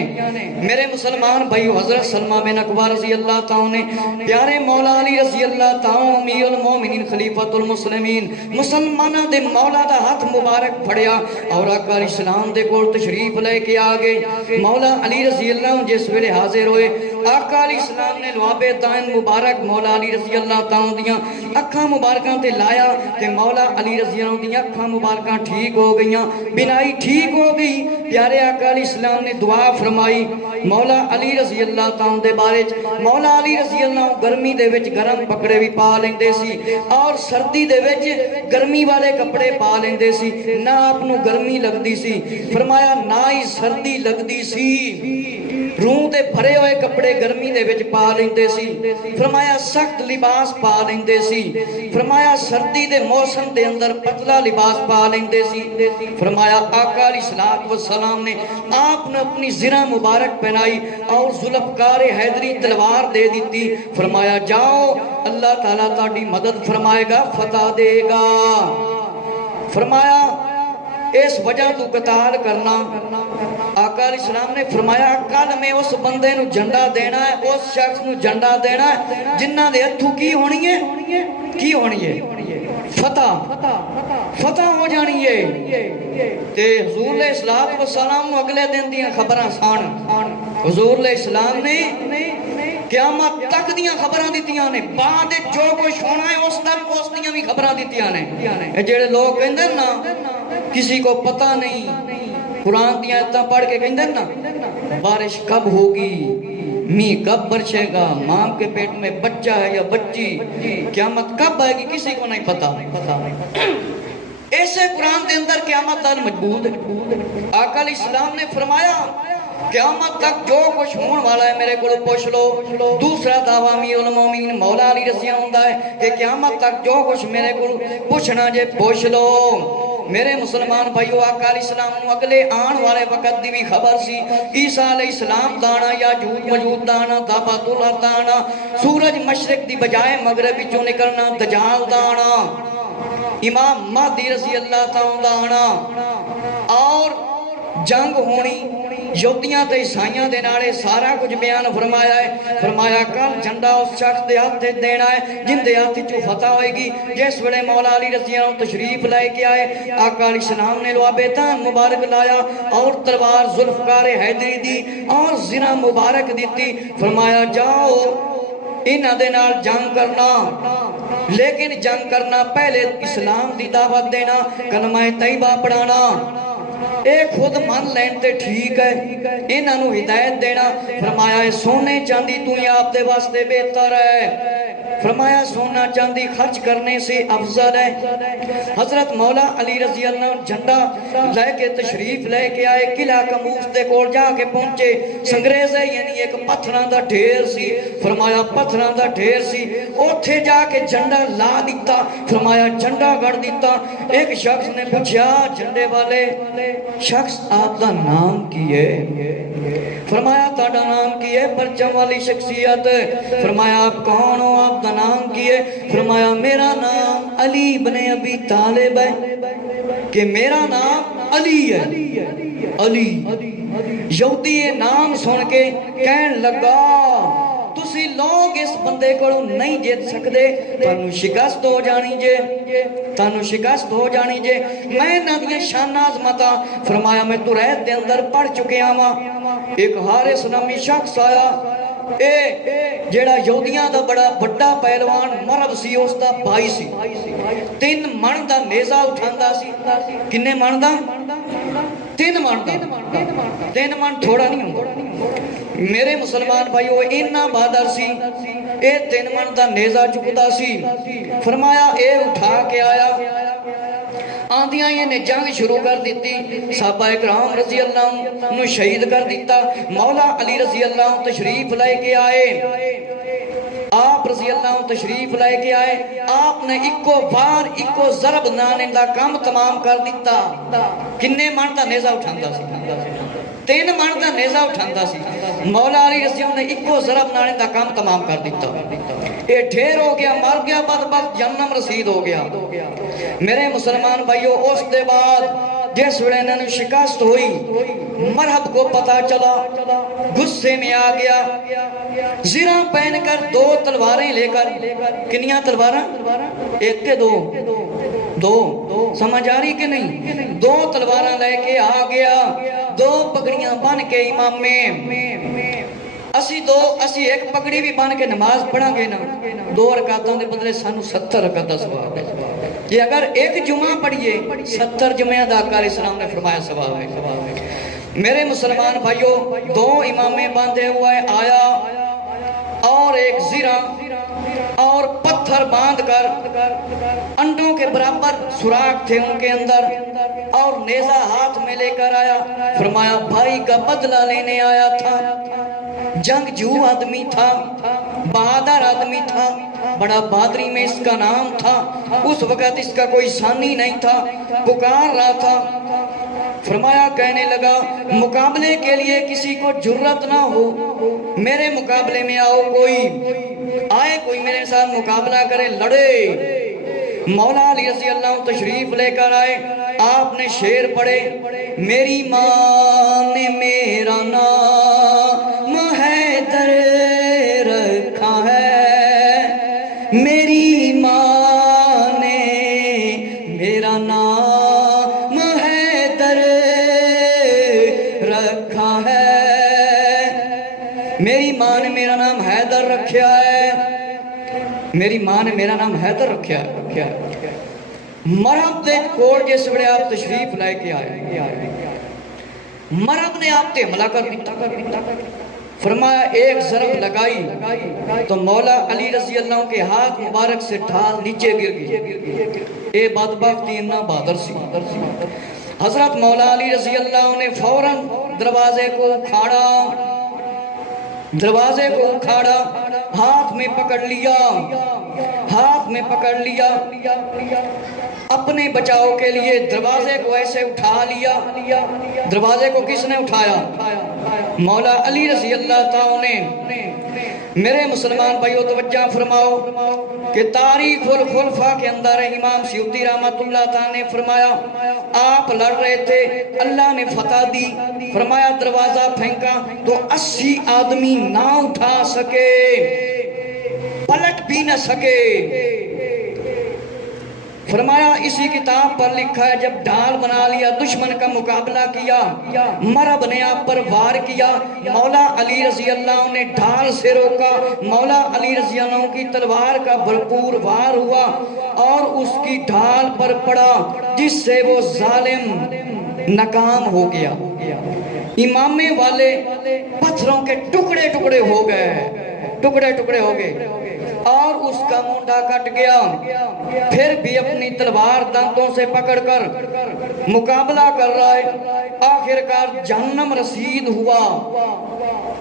میرے مسلمان بھائیو، حضرت سلمہ بن اکوع رضی اللہ تعالیٰ نے پیارے مولا علی رضی اللہ تعالیٰ امیر المومنین خلیفۃ المسلمین مسلمانہ دے مولا دا ہاتھ مبارک پھڑیا اور آقا علیہ السلام دے کول تشریف لے کے آگئے۔ مولا علی رضی اللہ عنہ جس ویلے حاضر ہوئے، آقا علیہ السلام نے لعاب دائن مبارک مولا علی رضی اللہ تعالیٰ دیاں اکھاں مبارکاں تے لایا کہ مولا علی رضی اللہ دیاں اکھاں مبارکاں ٹھیک ہو گئیاں، بینائی ٹھیک ہو گئی۔ پیارے آقا علیہ السلام نے دعا فرمائی مولا علی رضی اللہ تعالیٰ دے بارے۔ مولا علی رضی اللہ گرمی دے وچ گرم پکڑے بھی پا لیندے سی اور سردی دے وچ گرمی والے کپڑے پا لیندے سی، نہ آپ نو گرمی لگ دی سی، فرمایا نہ ہی سردی لگ دی سی، روح دے بھرے ہوئے کپڑے گرمی دے وچ پا لیندے سی، فرمایا سخت لباس پا لیندے سی، فرمایا سردی دے موسم دے اندر پتلا لباس پا لیندے سی۔ فرمایا آقا علیہ السلام نے آپ نے اپنی زرہ مبارک پہنائی اور ذوالفقار حیدری تلوار دے دیتی۔ فرمایا جاؤ اللہ تعالیٰ تاڑی مدد فرمائے گا، فتح دے گا۔ فرمایا اس وجہ تو قتال کرنا۔ آقا علیہ السلام نے فرمایا کل میں اس بندے نو جھنڈا دینا ہے، اس شخص نو جھنڈا دینا ہے جنہ دے ہتھوں کی ہونی ہے، کی ہونی ہے؟ فتح ہو جانی ہے۔ تے حضور علیہ السلام اگلے دن دیاں خبراں سان، حضور علیہ السلام نے قیامت تک دیاں خبراں دیتیاں نے، بعد جو کچھ ہونا ہے اس تک اس دیاں بھی خبراں دیتیاں نے۔ جڑے لوگ کہندے نا کسی کو پتہ نہیں، قرآن دیاں ایتاں پڑھ کے کہندے نا بارش کب ہوگی، میہ کب برچے گا، ماں کے پیٹ میں بچہ ہے یا بچی، قیامت کب آئے گی کسی کو نہیں پتا۔ ایسے قرآن دے اندر قیامت دل مجبود ہے۔ آقا علیہ السلام نے فرمایا قیامت تک جو کچھ ہون والا ہے میرے کو پوچھ لو۔ دوسرا دعویٰ امیر المومنین مولا علی رضی اللہ عنہ ہے کہ قیامت تک جو کچھ میرے کو پوچھنا جے پوچھ لو۔ میرے مسلمان بھائیو، آقا علیہ السلام نے اگلے آن والے وقت دی بھی خبر سی، عیسیٰ علیہ السلام دانا، یاجوج ماجوج دانا، دابت الارض دانا، سورج مشرق دی بجائے مغرب وچوں نکلنا، دجال دانا، امام مہدی رضی اللہ تعالیٰ دانا، اور جنگ ہونی یہودیاں تے عیسائیاں دے نالے سارا کچھ بیان فرمایا ہے۔ فرمایا کل جھنڈا اس شخص دے ہاتھ دینا ہے جن دے ہاتھ چوں فتح ہوئے گی۔ جس ویلے مولا علی رضی اللہ عنہ تشریف لے کے آئے، آقا علیہ السلام نے لعاب دائن مبارک لایا اور تلوار ذوالفقار حیدری دی اور زرہ مبارک دیتی۔ فرمایا جاؤ انہاں دے نال جنگ کرنا، لیکن جنگ کرنا پہلے اسلام دی دعوت دینا، کلمہ طیبہ پڑھانا، ایک خود مان لین تے ٹھیک ہے، انہاں نو ہدایت دینا۔ فرمایا سونے چاندی تو ہی آپ دے واسطے بہتر ہے، فرمایا سونا چاندی خرچ کرنے سے افضل ہے۔ حضرت مولا علی رضی اللہ عنہ جھنڈا لے کے تشریف لے کے آئے، قلعہ کموس دے کول جا کے پہنچے، سنگریزے یعنی ایک پتھراں دا ڈھیر سی، فرمایا پتھراں دا ڈھیر سی، اوتھے جا کے جھنڈا لا دیتا، فرمایا جھنڈا گڑ دیتا۔ ایک شخص نے پوچھا جھنڈے والے شخص آپ دا نام کی ہے؟ فرمایا تاڑا نام کی ہے؟ پرچم والی شخصیت۔ فرمایا آپ کون ہو؟ آپ دا نام کی ہے؟ فرمایا میرا نام علی بن ابی طالب ہے کہ میرا نام علی ہے، علی۔ یہودی یہ نام سن کے کہن لگا تسی لوگ اس بندے کو نہیں جیت سکتے، تانوں شکست ہو جانی جے، تانوں شکست ہو جانی جے۔ میں نہ دیا شان عظمتاں فرمایا میں تو ریت دے اندر پڑھ چکے آواں۔ ایک حارث نامی شخص آیا، اے جیڑا یہودیاں دا بڑا بڑا پہلوان مرد سی، اس دا بھائی سی، 3 من دا نیزہ اٹھاندا سی۔ کنے من دا؟ 3 من دا۔ 3 من تھوڑا نہیں ہوں میرے مسلمان بھائیو، اینا بہادر سی، اے 3 من دا نیزہ چکتا سی۔ فرمایا اے اٹھا کے آیا، آندیاں یہ نے جنگ شروع کر دیتی، صحابہ اکرام رضی اللہ عنہ شہید کر دیتا۔ مولا علی رضی اللہ عنہ تشریف لائے کے آئے، آپ رضی اللہ عنہ تشریف لائے کے آئے، آپ نے ایکو بار ایکو ضرب نانے دا کام تمام کر دیتا۔ کنے من دا نیزہ اٹھاندا سی؟ 3 من دا نیزہ اٹھاندا سی۔ مولا علی رضی اللہ عنہ نے ایکو ضرب نانے دا کام تمام کر دیتا۔ اے ڈھیر ہو گیا، مر گیا، بدبخت جہنم رسید ہو گیا۔ میرے مسلمان بھائیو، اس دے بعد جس وڑے انہوں شکست ہوئی، مرحب کو پتا چلا، غصے میں آ گیا، زرہ پہن کر 2 تلواریں لے کر، کنیاں تلواراں؟ 1 کے 2 سمجھ آ رہی کہ نہیں؟ 2 تلواراں لے کے آ گیا، 2 پگڑیاں بن کے امام میں، اسی 1 پگڑی بھی بن کے نماز پڑھا گے نا، 2 رکعتوں دے بدلے سانو 70 رکعت دا ثواب ہے۔ یہ اگر 1 جمعہ پڑھیے 70 جمعہ دا آقا علیہ السلام نے فرمایا ثواب ہے۔ میرے مسلمان بھائیو، 2 امامیں باندھے ہوئے آیا اور 1 زرہ اور پتھر باندھ کر، انڈوں کے برابر سوراخ تھے ان کے اندر، اور نیزہ ہاتھ میں لے کر آیا۔ فرمایا بھائی کا بدلہ لینے آیا تھا، جنگجو آدمی تھا، بہادر آدمی تھا، بڑا بہادری میں اس کا نام تھا، اس وقت اس کا کوئی ثانی نہیں تھا، پکار رہا تھا۔ فرمایا کہنے لگا مقابلے کے لیے کسی کو جرت نہ ہو، میرے مقابلے میں آؤ، کوئی میرے ساتھ مقابلہ کرے، لڑے۔ مولا علی رضی اللہ عنہ تشریف لے کر آئے، آپ نے شعر پڑھے، میری ماں نے میرا نام حیدر رکھا ہے، میری ماں نے میرا نام حیدر رکھا ہے، میری ماں نے میرا نام حیدر رکھا ہے، میری ماں نے میرا نام حیدر رکھا ہے۔ مرحب دے کول جس وڑے آپ تشریف لائے کے آئے، مرحب نے آپ تے حملہ کر دیتا۔ فرمایا 1 ضرب لگائی تو مولا علی رضی اللہ عنہ کے ہاتھ مبارک سے ڈھال نیچے گر گئی۔ اے بدبخت اتنا بہادر سی۔ حضرت مولا علی رضی اللہ عنہ نے فوراً دروازے کو اکھاڑا، ہاتھ میں پکڑ لیا، اپنے بچاؤ کے لیے دروازے کو ایسے اٹھا لیا۔ دروازے کو کس نے اٹھایا؟ مولا علی رضی اللہ تعالیٰ نے۔ میرے مسلمان بھائیو توجہ فرماؤ کہ تاریخ الخلفاء کے اندر امام سیوطی رحمت اللہ تعالیٰ نے فرمایا آپ لڑ رہے تھے، اللہ نے فتح دی، فرمایا دروازہ پھینکا تو 80 آدمی نہ اٹھا سکے، پلٹ بھی نہ سکے۔ فرمایا اسی کتاب پر لکھا ہے جب ڈھال بنا لیا، دشمن کا مقابلہ کیا، مرب نے آپ پر وار کیا، مولا علی رضی اللہ عنہ نے ڈھال سے روکا، مولا علی رضی اللہ عنہ کی تلوار کا بھرپور وار ہوا اور اس کی ڈھال پر پڑا جس سے وہ ظالم ناکام ہو گیا۔ امامے والے پتھروں کے ٹکڑے ٹکڑے ہو گئے اور اس کا مونڈا کٹ گیا، پھر بھی اپنی تلوار دانتوں سے پکڑ کر مقابلہ کر رہا ہے، آخرکار جہنم رسید ہوا۔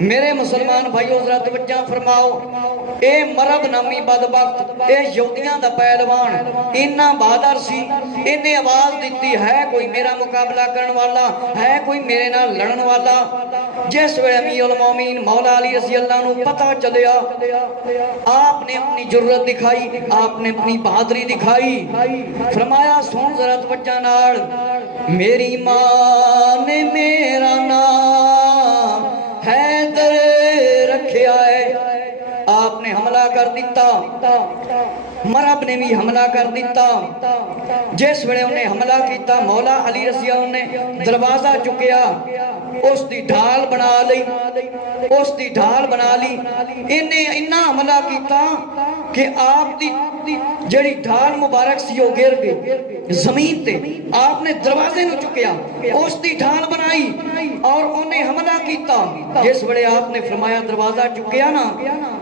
میرے مسلمان بھائیو ذرا توجہ فرماؤ، اے مرب نامی بدبخت اے یہودیاں دا پہلوان انہاں بہادر سی انہیں آواز دیتی ہے کوئی میرا مقابلہ کرن والا ہے کوئی میرے نال لڑن والا جس وے امیر المومین مولا علی رضی اللہ عنہ پتہ چلیا آپ نے اپنی جرت دکھائی آپ نے اپنی بہادری دکھائی فرمایا سن ذرا توجہ نال میری ماں نے میرا نام حیدر رکھیا ہے آپ نے حملہ کر دیتا مرب نے بھی حملہ کر دیتا جس ویلے انہیں حملہ کیتا مولا علی رضی اللہ نے دروازہ چکیا اس دی ڈھال بنا لی اس دی ڈھال بنا لی انہیں انہا حملہ کیتا کہ آپ دی جڑی ڈھال مبارک سی وہ گر گئی زمین تے آپ نے دروازے نو چکیا اس دی ڈھال بنائی اور انہیں حملہ کیتا جس وڑے آپ نے فرمایا دروازہ چکیا نا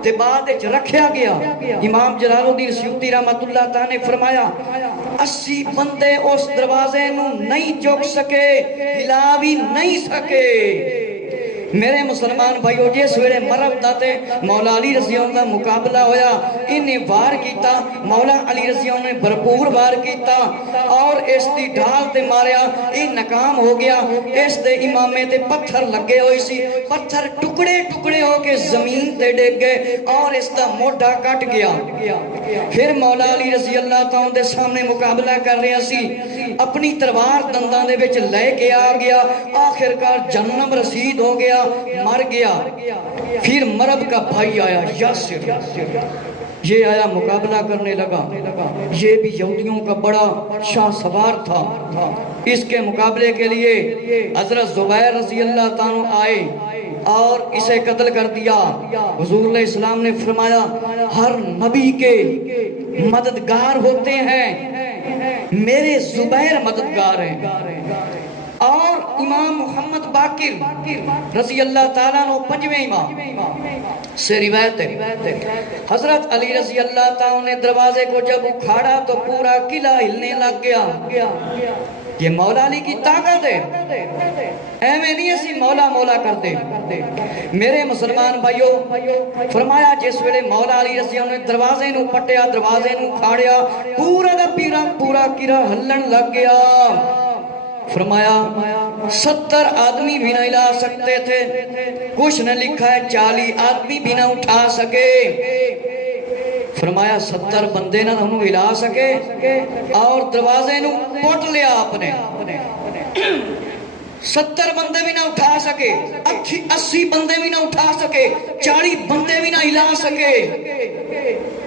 تے بعد اچ رکھیا گیا امام جلال الدین سیوطی رحمت اللہ تعالی نے فرمایا 80 بندے اس دروازے نو نہیں چک سکے ہلا بھی نہیں سکے میرے مسلمان بھائیو جس ویلے مرب داتے مولا علی رضی اللہ کا مقابلہ ہویا انہیں وار کیتا مولا علی رضی اللہ نے بھرپور وار کیتا اور اس دی ڈھال تے ماریا یہ ناکام ہو گیا اس دے امامے تے پتھر لگے ہوئی سی پتھر ٹکڑے ٹکڑے ہو کے زمین تے ڈگ گئے اور اس دا موڈا کٹ گیا پھر مولا علی رضی اللہ تعالیٰ دے سامنے مقابلہ کر رہا سی اپنی تلوار دندان دے وچ لے کے آ گیا آخرکار جنم رسید ہو گیا مر گیا پھر مرب کا بھائی آیا یاسر یہ آیا مقابلہ کرنے لگا یہ بھی یہودیوں کا بڑا شاہ سوار تھا اس کے مقابلے کے لیے حضرت زبیر رضی اللہ تعالیٰ آئے اور اسے قتل کر دیا حضور علیہ السلام نے فرمایا ہر نبی کے مددگار ہوتے ہیں میرے زبیر مددگار ہیں اور امام محمد باقر رضی اللہ تعالیٰ نے 5ویں امام سے روایت ہے حضرت علی رضی اللہ تعالیٰ نے دروازے کو جب اکھاڑا تو پورا قلعہ ہلنے لگ گیا یہ مولا علی کی طاقت ہے ایویں نہیں اسی مولا مولا کرتے میرے مسلمان بھائیو فرمایا جس ویلے مولا علی رضی اللہ نے دروازے نو پٹیا دروازے نو کھاڑیا پورا دا پیرا پورا قلعہ ہلن لگ گیا فرمایا 70 آدمی بھی نہ ہلا سکتے تھے کچھ نے لکھا ہے 40 آدمی بھی نہ اٹھا سکے فرمایا 70 بندے نہ انہوں ہلا سکے اور دروازے نو پٹ لیا آپ نے 70 بندے بھی نہ اٹھا سکے 80 بندے بھی نہ اٹھا سکے 40 بندے بھی نہ ہلا سکے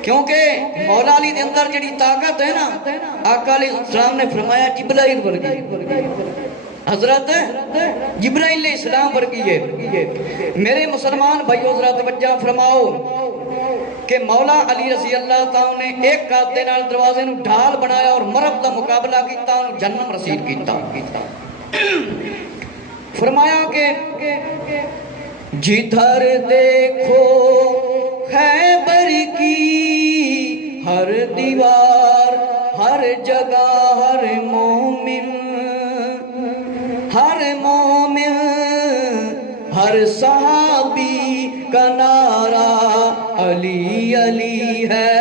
کیونکہ مولا علی دے اندر جڑی طاقت ہے نا آقا علیہ السلام نے فرمایا جبرائیل ورگی حضرت جبرائیل علیہ السلام ورگی ہے میرے مسلمان بھائیو ذرا توجہ فرماؤ کہ مولا علی رضی اللہ تعالیٰ نے ایک قادے نال دروازے نو ڈھال بنایا اور مرب دا مقابلہ کیتا جنم رسید کیتا فرمایا کہ جدھر دیکھو خیبر کی ہر دیوار ہر جگہ ہر مومن ہر صحابی کا نعرہ علی علی ہے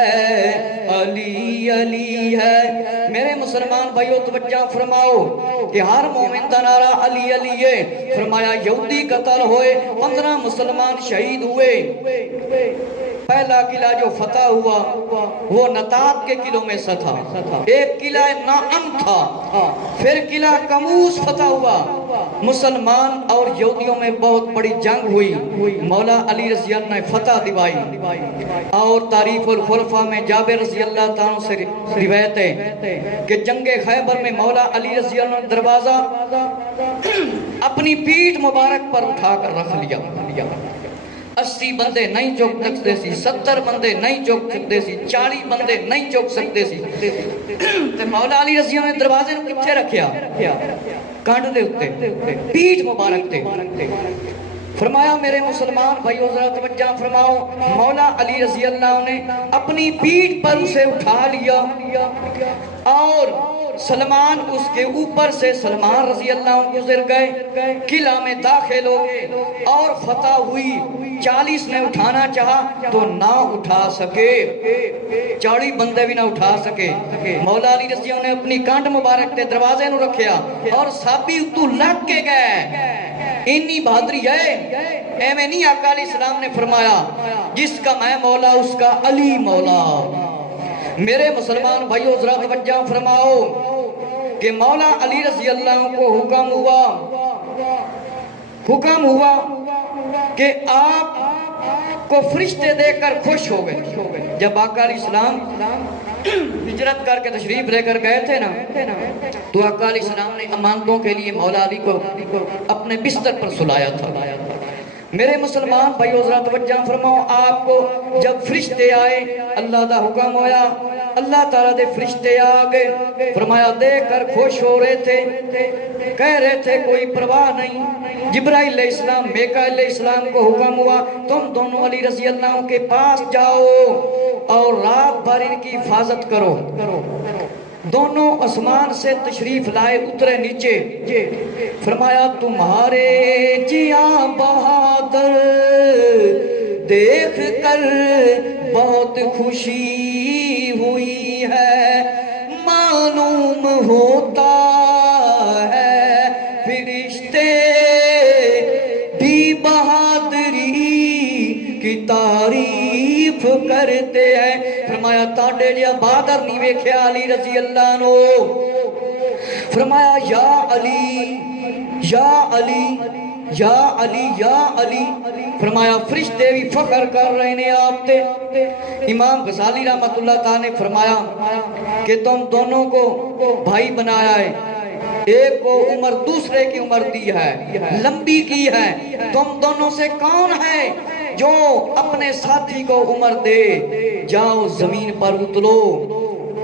علی علی ہے میرے مسلمان بھائیو توجہ فرماؤ کہ ہر مومن دا نعرہ علی علی ہے فرمایا یہودی قتل ہوئے 15 مسلمان شہید ہوئے پہلا قلعہ جو فتح ہوا وہ نتاب کے قلعوں میں سے تھا ایک قلعہ نعم تھا پھر قلعہ کموس فتح ہوا مسلمان اور یہودیوں میں بہت بڑی جنگ ہوئی مولا علی رضی اللہ نے فتح دوائی اور تاریخ الخلفاء میں جابر رضی اللہ تعالیٰ سے روایت ہے کہ جنگ خیبر میں مولا علی رضی اللہ نے دروازہ اپنی پیٹھ مبارک پر اٹھا کر رکھ لیا 80 بندے نہیں چوک سکتے سی 70 بندے نہیں چوک سکتے سی 40 بندے نہیں چوک سکتے سی تے مولا علی رضی اللہ نے دروازے نو کتھے رکھیا کانڈ دے اتے پیٹھ مبارک تے فرمایا میرے مسلمان بھائیو ذرا توجہ فرماؤ مولا علی رضی اللہ نے اپنی پیٹھ پر اسے اٹھا لیا اور سلمان اس کے اوپر سے سلمان رضی اللہ عنہ گزر گئے، قلعہ میں داخل ہو گئے اور فتح ہوئی۔ 40 نے اٹھانا چاہا تو نہ اٹھا سکے، 40 بندے بھی نہ اٹھا سکے۔ مولا علی رضی اللہ نے اپنی کانڈ مبارک تے دروازے نو رکھیا اور صحابی اتو لگ کے گئے۔ انی بہادری ہے، ایویں نہیں آقا علیہ السلام نے فرمایا جس کا میں مولا اس کا علی مولا۔ میرے مسلمان بھائیو ذرا توجہ فرماؤ کہ مولا علی رضی اللہ عنہ کو حکم ہوا کہ آپ کو فرشتے دیکھ کر خوش ہو گئے۔ جب آقا علیہ السلام ہجرت کر کے تشریف لے کر گئے تھے نا تو آقا علیہ السلام نے امانتوں کے لیے مولا علی کو اپنے بستر پر سلایا تھا۔ میرے مسلمان بھائیو ذرا توجہ فرماؤ، آپ کو جب فرشتے آئے اللہ دا حکم ہویا، اللہ تعالیٰ دے فرشتے آگئے، فرمایا دیکھ کر خوش ہو رہے تھے، کہہ رہے تھے کوئی پرواہ نہیں۔ جبرائیل علیہ السلام میکائیل علیہ السلام کو حکم ہوا تم دونوں علی رضی اللہ عنہ کے پاس جاؤ اور رات بھر ان کی حفاظت کرو۔ دونوں آسمان سے تشریف لائے، اترے نیچے، فرمایا تمہارے جیاں بہادر دیکھ کر بہت خوشی ہوئی ہے، معلوم ہوتا ہے فرشتے بھی بہادری کی تعریف کرتے ہیں۔ فرمایا تاڑے لیا بہادر نہیں ویکھیا علی رضی اللہ عنہ۔ فرمایا یا علی یا علی یا علی یا علی، فرمایا فرشتے بھی فخر کر رہے ہیں آپ تے۔ امام غزالی رحمت اللہ تعالی نے فرمایا کہ تم دونوں کو بھائی بنایا ہے، ایک کو عمر دوسرے کی عمر دی ہے، لمبی کی ہے، تم دونوں سے کون ہے جو اپنے ساتھی کو عمر دے؟ جاؤ زمین پر اترو،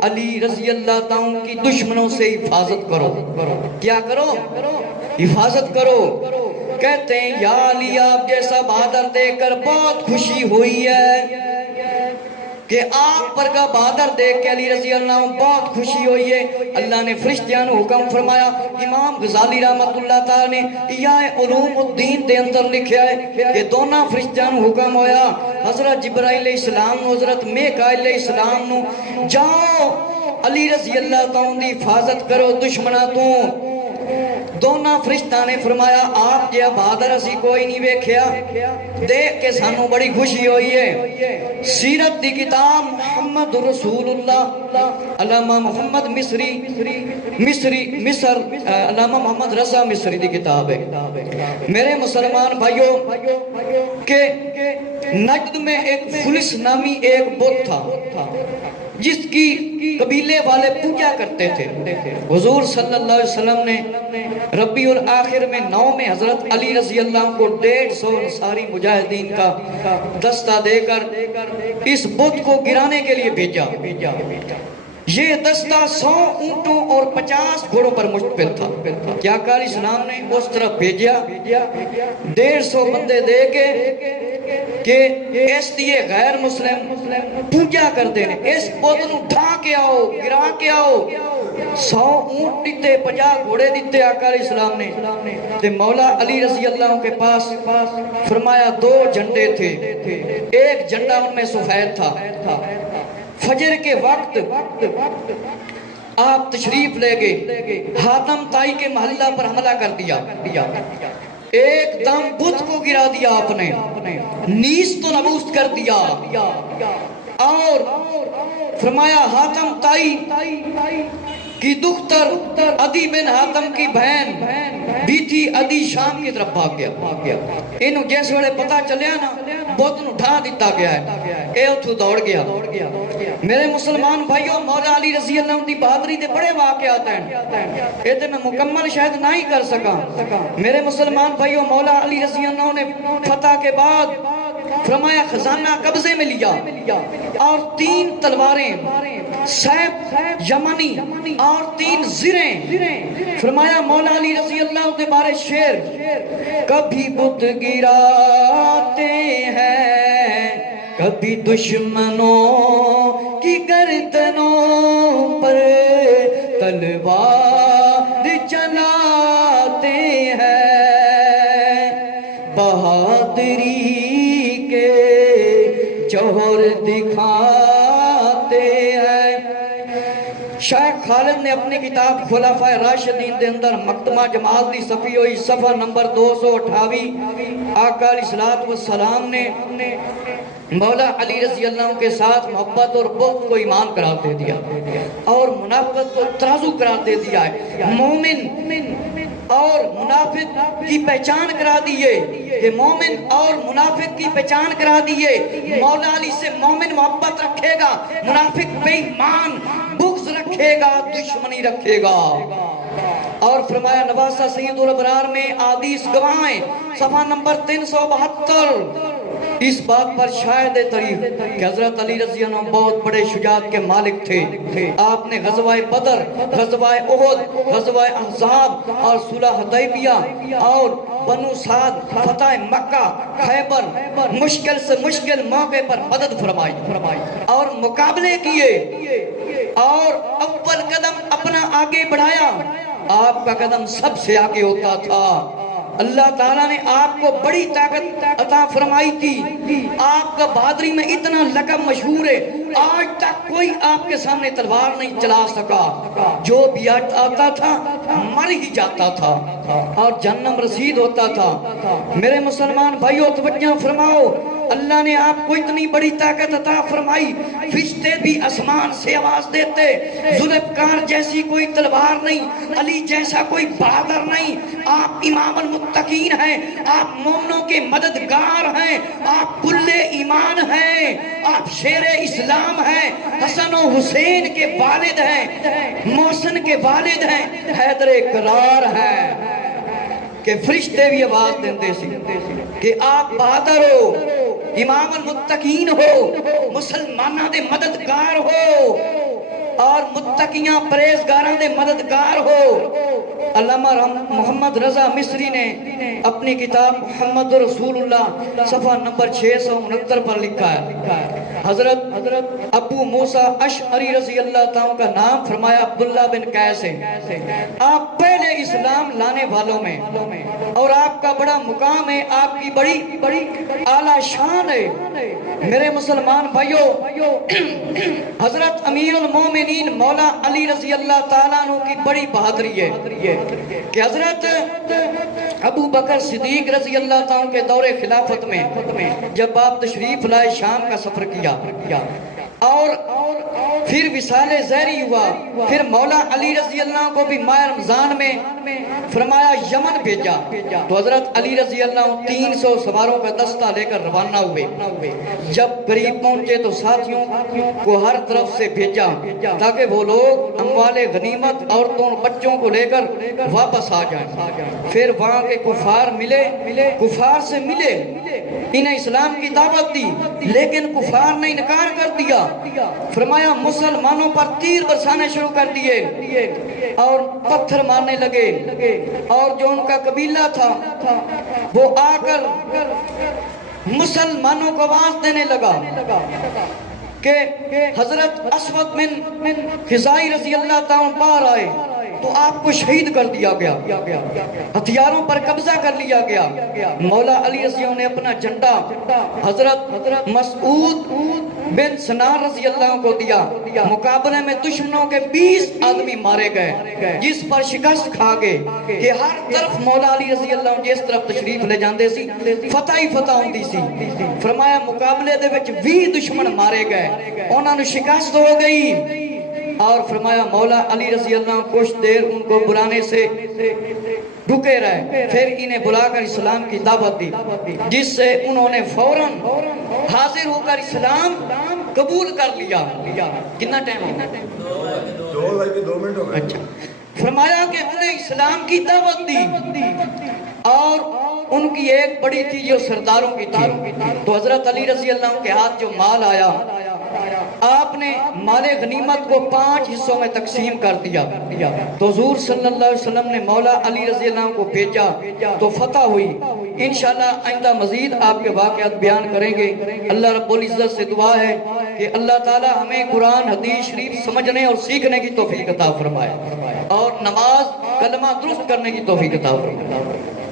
علی رضی اللہ تعالیٰ کی دشمنوں سے حفاظت کرو۔ کیا کرو؟ حفاظت کرو۔ کہتے ہیں یا علی آپ جیسا بہادر دیکھ کر بہت خوشی ہوئی ہے کہ آپ پر کا بہادر دیکھ کے علی رضی اللہ عنہ بہت خوشی ہوئی ہے۔ اللہ نے فرشتیاں نے حکم فرمایا، امام غزالی رحمت اللہ تعالی نے احیاء علوم الدین دے اندر لکھیا ہے کہ دونوں فرشتیاں نے حکم ہویا حضرت جبرائیل علیہ السلام نو حضرت میکائیل علیہ السلام نو، جاؤ علی رضی اللہ تعالی دی حفاظت کرو دشمناں تو۔ دونوں فرشتہ نے فرمایا آپ جیا بہادر اسی کوئی نہیں ویکھیا، دیکھ کے سانو بڑی خوشی ہوئی ہے۔ سیرت دی کتاب محمد رسول اللہ علامہ محمد مصر علامہ محمد رضا مصری دی کتاب ہے۔ میرے مسلمان بھائیوں کہ نجد میں ایک فلس نامی ایک بت تھا جس کی قبیلے والے پوجا کرتے تھے۔ حضور صلی اللہ علیہ وسلم نے ربیع الاخر میں 9 میں حضرت علی رضی اللہ عنہ کو 150 انصاری مجاہدین کا دستہ دے کر اس بت کو گرانے کے لیے بھیجا۔ یہ دستہ 100 اونٹوں اور 50 گھوڑوں پر مشتمل تھا۔ کیا آقا علیہ السلام نے اس طرف بھیجا 150 بندے دے کے کہ اس دیئے غیر مسلم پوجا کر دینے، اس بت نو ڈھا کے آؤ، گرا کے آؤ۔ 100 اونٹ دیتے، 50 گھوڑے دیتے آقا علیہ السلام نے۔ تے مولا علی رضی اللہ عنہ کے پاس فرمایا 2 جھنڈے تھے، ایک جھنڈا ان میں سفید تھا۔ فجر کے وقت آپ تشریف لے گئے، حاتم طائی کے محلہ پر حملہ کر دیا، ایک دم بت کو گرا دیا آپ نے، نیست و نبوست کر دیا، اور فرمایا حاتم طائی کی دختر عدی بن حاتم کی بہن بھی تھی، عدی شام کی طرف بھاگ گیا۔ انہوں جیسے وڑے پتا چلیا نا بت نو ڈھا دیتا گیا ہے، اے اتھو دوڑ گیا۔ میرے مسلمان بھائیوں مولا علی رضی اللہ عنہ دی بہادری دے بڑے واقعات ہیں، اے تے میں مکمل شاید نہ ہی کر سکا۔ میرے مسلمان بھائیوں مولا علی رضی اللہ عنہ نے فتح کے بعد فرمایا خزانہ قبضے میں لیا اور 3 تلواریں، سیف یمنی اور 3 زریں۔ فرمایا مولا علی رضی اللہ عنہ بارے شعر، کبھی بت گراتے ہیں کبھی دشمنوں کی گردنوں پر تلوار چلاتے ہیں، بہادری کے جوہر دکھاتے ہیں۔ شیخ خالد نے اپنی کتاب خلفائے راشدین دے اندر مقدمہ جماعت دی صفحی ہوئی صفحہ نمبر 228 آقا علیہ السلام نے مولا علی رضی اللہ عنہ کے ساتھ محبت اور بغض کو ایمان قرار دے دیا اور منافقت کو ترازو قرار دے دیا ہے۔ مومن اور منافق کی پہچان کرا دیئے کہ مومن اور منافق کی پہچان کرا دیئے۔ مولا علی سے مومن محبت رکھے گا، منافق بے ایمان بغض رکھے گا، دشمنی رکھے گا۔ اور فرمایا نواسہ سید الابرار میں حدیث گواہیں صفحہ نمبر 372 اس بات پر شاہد تاریخ کہ حضرت علی رضی اللہ عنہ بہت بڑے شجاعت کے مالک تھے۔ آپ نے غزوہ بدر، غزوہ احد، غزوہ احزاب اور صلح حدیبیہ اور بنو سعد، فتح مکہ، خیبر، مشکل سے مشکل موقع پر مدد فرمائی اور مقابلے کیے اور اول قدم اپنا آگے بڑھایا۔ آپ کا قدم سب سے آگے ہوتا تھا۔ اللہ تعالیٰ نے آپ کو بڑی طاقت عطا فرمائی تھی۔ آپ کا بہادری میں اتنا لقب مشہور ہے، آج تک کوئی آپ کے سامنے تلوار نہیں چلا سکا۔ جو بھی آتا تھا مر ہی جاتا تھا اور جہنم رسید ہوتا تھا۔ میرے مسلمان بھائیو توجہ فرماؤ، اللہ نے آپ کو اتنی بڑی طاقت عطا فرمائی، فرشتے بھی آسمان سے آواز دیتے، ذوالفقار جیسی کوئی تلوار نہیں، علی جیسا کوئی بہادر نہیں، آپ امام المتقین ہیں، آپ مومنوں کے مددگار ہیں، آپ کل ایمان ہیں، آپ شیر اسلام ہیں، حسن و حسین کے والد ہیں، محسن کے والد ہیں، حیدر کرار ہیں کہ فرشتے بھی آواز دیندے سی کہ آپ بہادر ہو، امام المتقین ہو، مسلمانہ دے مددگار ہو اور متقیاں پریزگاراں دے مددگار ہو۔ علامہ محمد رضا مصری نے اپنی کتاب محمد رسول اللہ صفحہ نمبر 669 پر لکھا ہے، حضرت ابو موسیٰ اشعری رضی اللہ تعالیٰ کا نام فرمایا عبداللہ بن قیس ہے۔ آپ پہلے اسلام لانے والوں میں اور آپ کا بڑا مقام ہے، آپ کی بڑی اعلیٰ شان ہے۔ میرے مسلمان بھائیو، حضرت امیر المومنین مولا علی رضی اللہ تعالیٰ عنہ کی بڑی بہادری ہے کہ حضرت ابو بکر صدیق رضی اللہ تعالیٰ کے دور خلافت میں جب آپ تشریف لائے شام کا سفر کیا اور پھر وصال زہری ہوا، پھر مولا علی رضی اللہ کو بھی ماہ رمضان میں فرمایا یمن بھیجا، تو حضرت علی رضی اللہ 300 سواروں کا دستہ لے کر روانہ ہوئے۔ جب قریب پہنچے تو ساتھیوں کو ہر طرف سے بھیجا تاکہ وہ لوگ اموال غنیمت عورتوں اور بچوں کو لے کر واپس آ جائیں۔ پھر وہاں کے کفار سے ملے، انہیں اسلام کی دعوت دی، لیکن کفار نے انکار کر دیا۔ فرمایا مسلمانوں پر تیر برسانے شروع کر دیے اور پتھر مارنے لگے، اور جو ان کا قبیلہ تھا وہ آ کر مسلمانوں کو آواز دینے لگا کہ حضرت اسود بن خزائی رضی اللہ تعالیٰ باہر آئے تو آپ کو شہید کر دیا گیا، ہتھیاروں پر قبضہ کر لیا گیا۔ مولا علی رضی اللہ نے اپنا جھنڈا حضرت مسعود بن سنان رضی اللہ کو دیا۔ مقابلے میں دشمنوں کے 20 آدمی مارے گئے، جس پر شکست کھا گئے کہ ہر طرف مولا علی رضی اللہ جس طرف تشریف لے جاندے سی فتح ہی فتح ہوندی سی۔ فرمایا مقابلے دے وچ 20 دشمن مارے گئے، انہاں نو شکست ہو گئی، اور فرمایا مولا علی رضی اللہ کچھ دیر ان کو بلانے سے رکے رہے، پھر انہیں بلا کر اسلام کی دعوت دی، جس سے انہوں نے فوراً حاضر ہو کر اسلام قبول کر لیا۔ کتنا ٹائم ہو گیا؟ 2 منٹ ہو گئے۔ اچھا، فرمایا کہ انہیں اسلام کی دعوت دی اور ان کی ایک بڑی تھی جو سرداروں کی تھی، تو حضرت علی رضی اللہ کے ہاتھ جو مال آیا آپ نے مال غنیمت کو 5 حصوں میں تقسیم کر دیا، تو حضور صلی اللہ علیہ وسلم نے مولا علی رضی اللہ کو بھیجا تو فتح ہوئی۔ انشاءاللہ آئندہ مزید آپ کے واقعات بیان کریں گے۔ اللہ رب العزت سے دعا ہے کہ اللہ تعالی ہمیں قرآن حدیث شریف سمجھنے اور سیکھنے کی توفیق عطا فرمائے اور نماز کلمہ درست کرنے کی توفیق عطا فرمائے.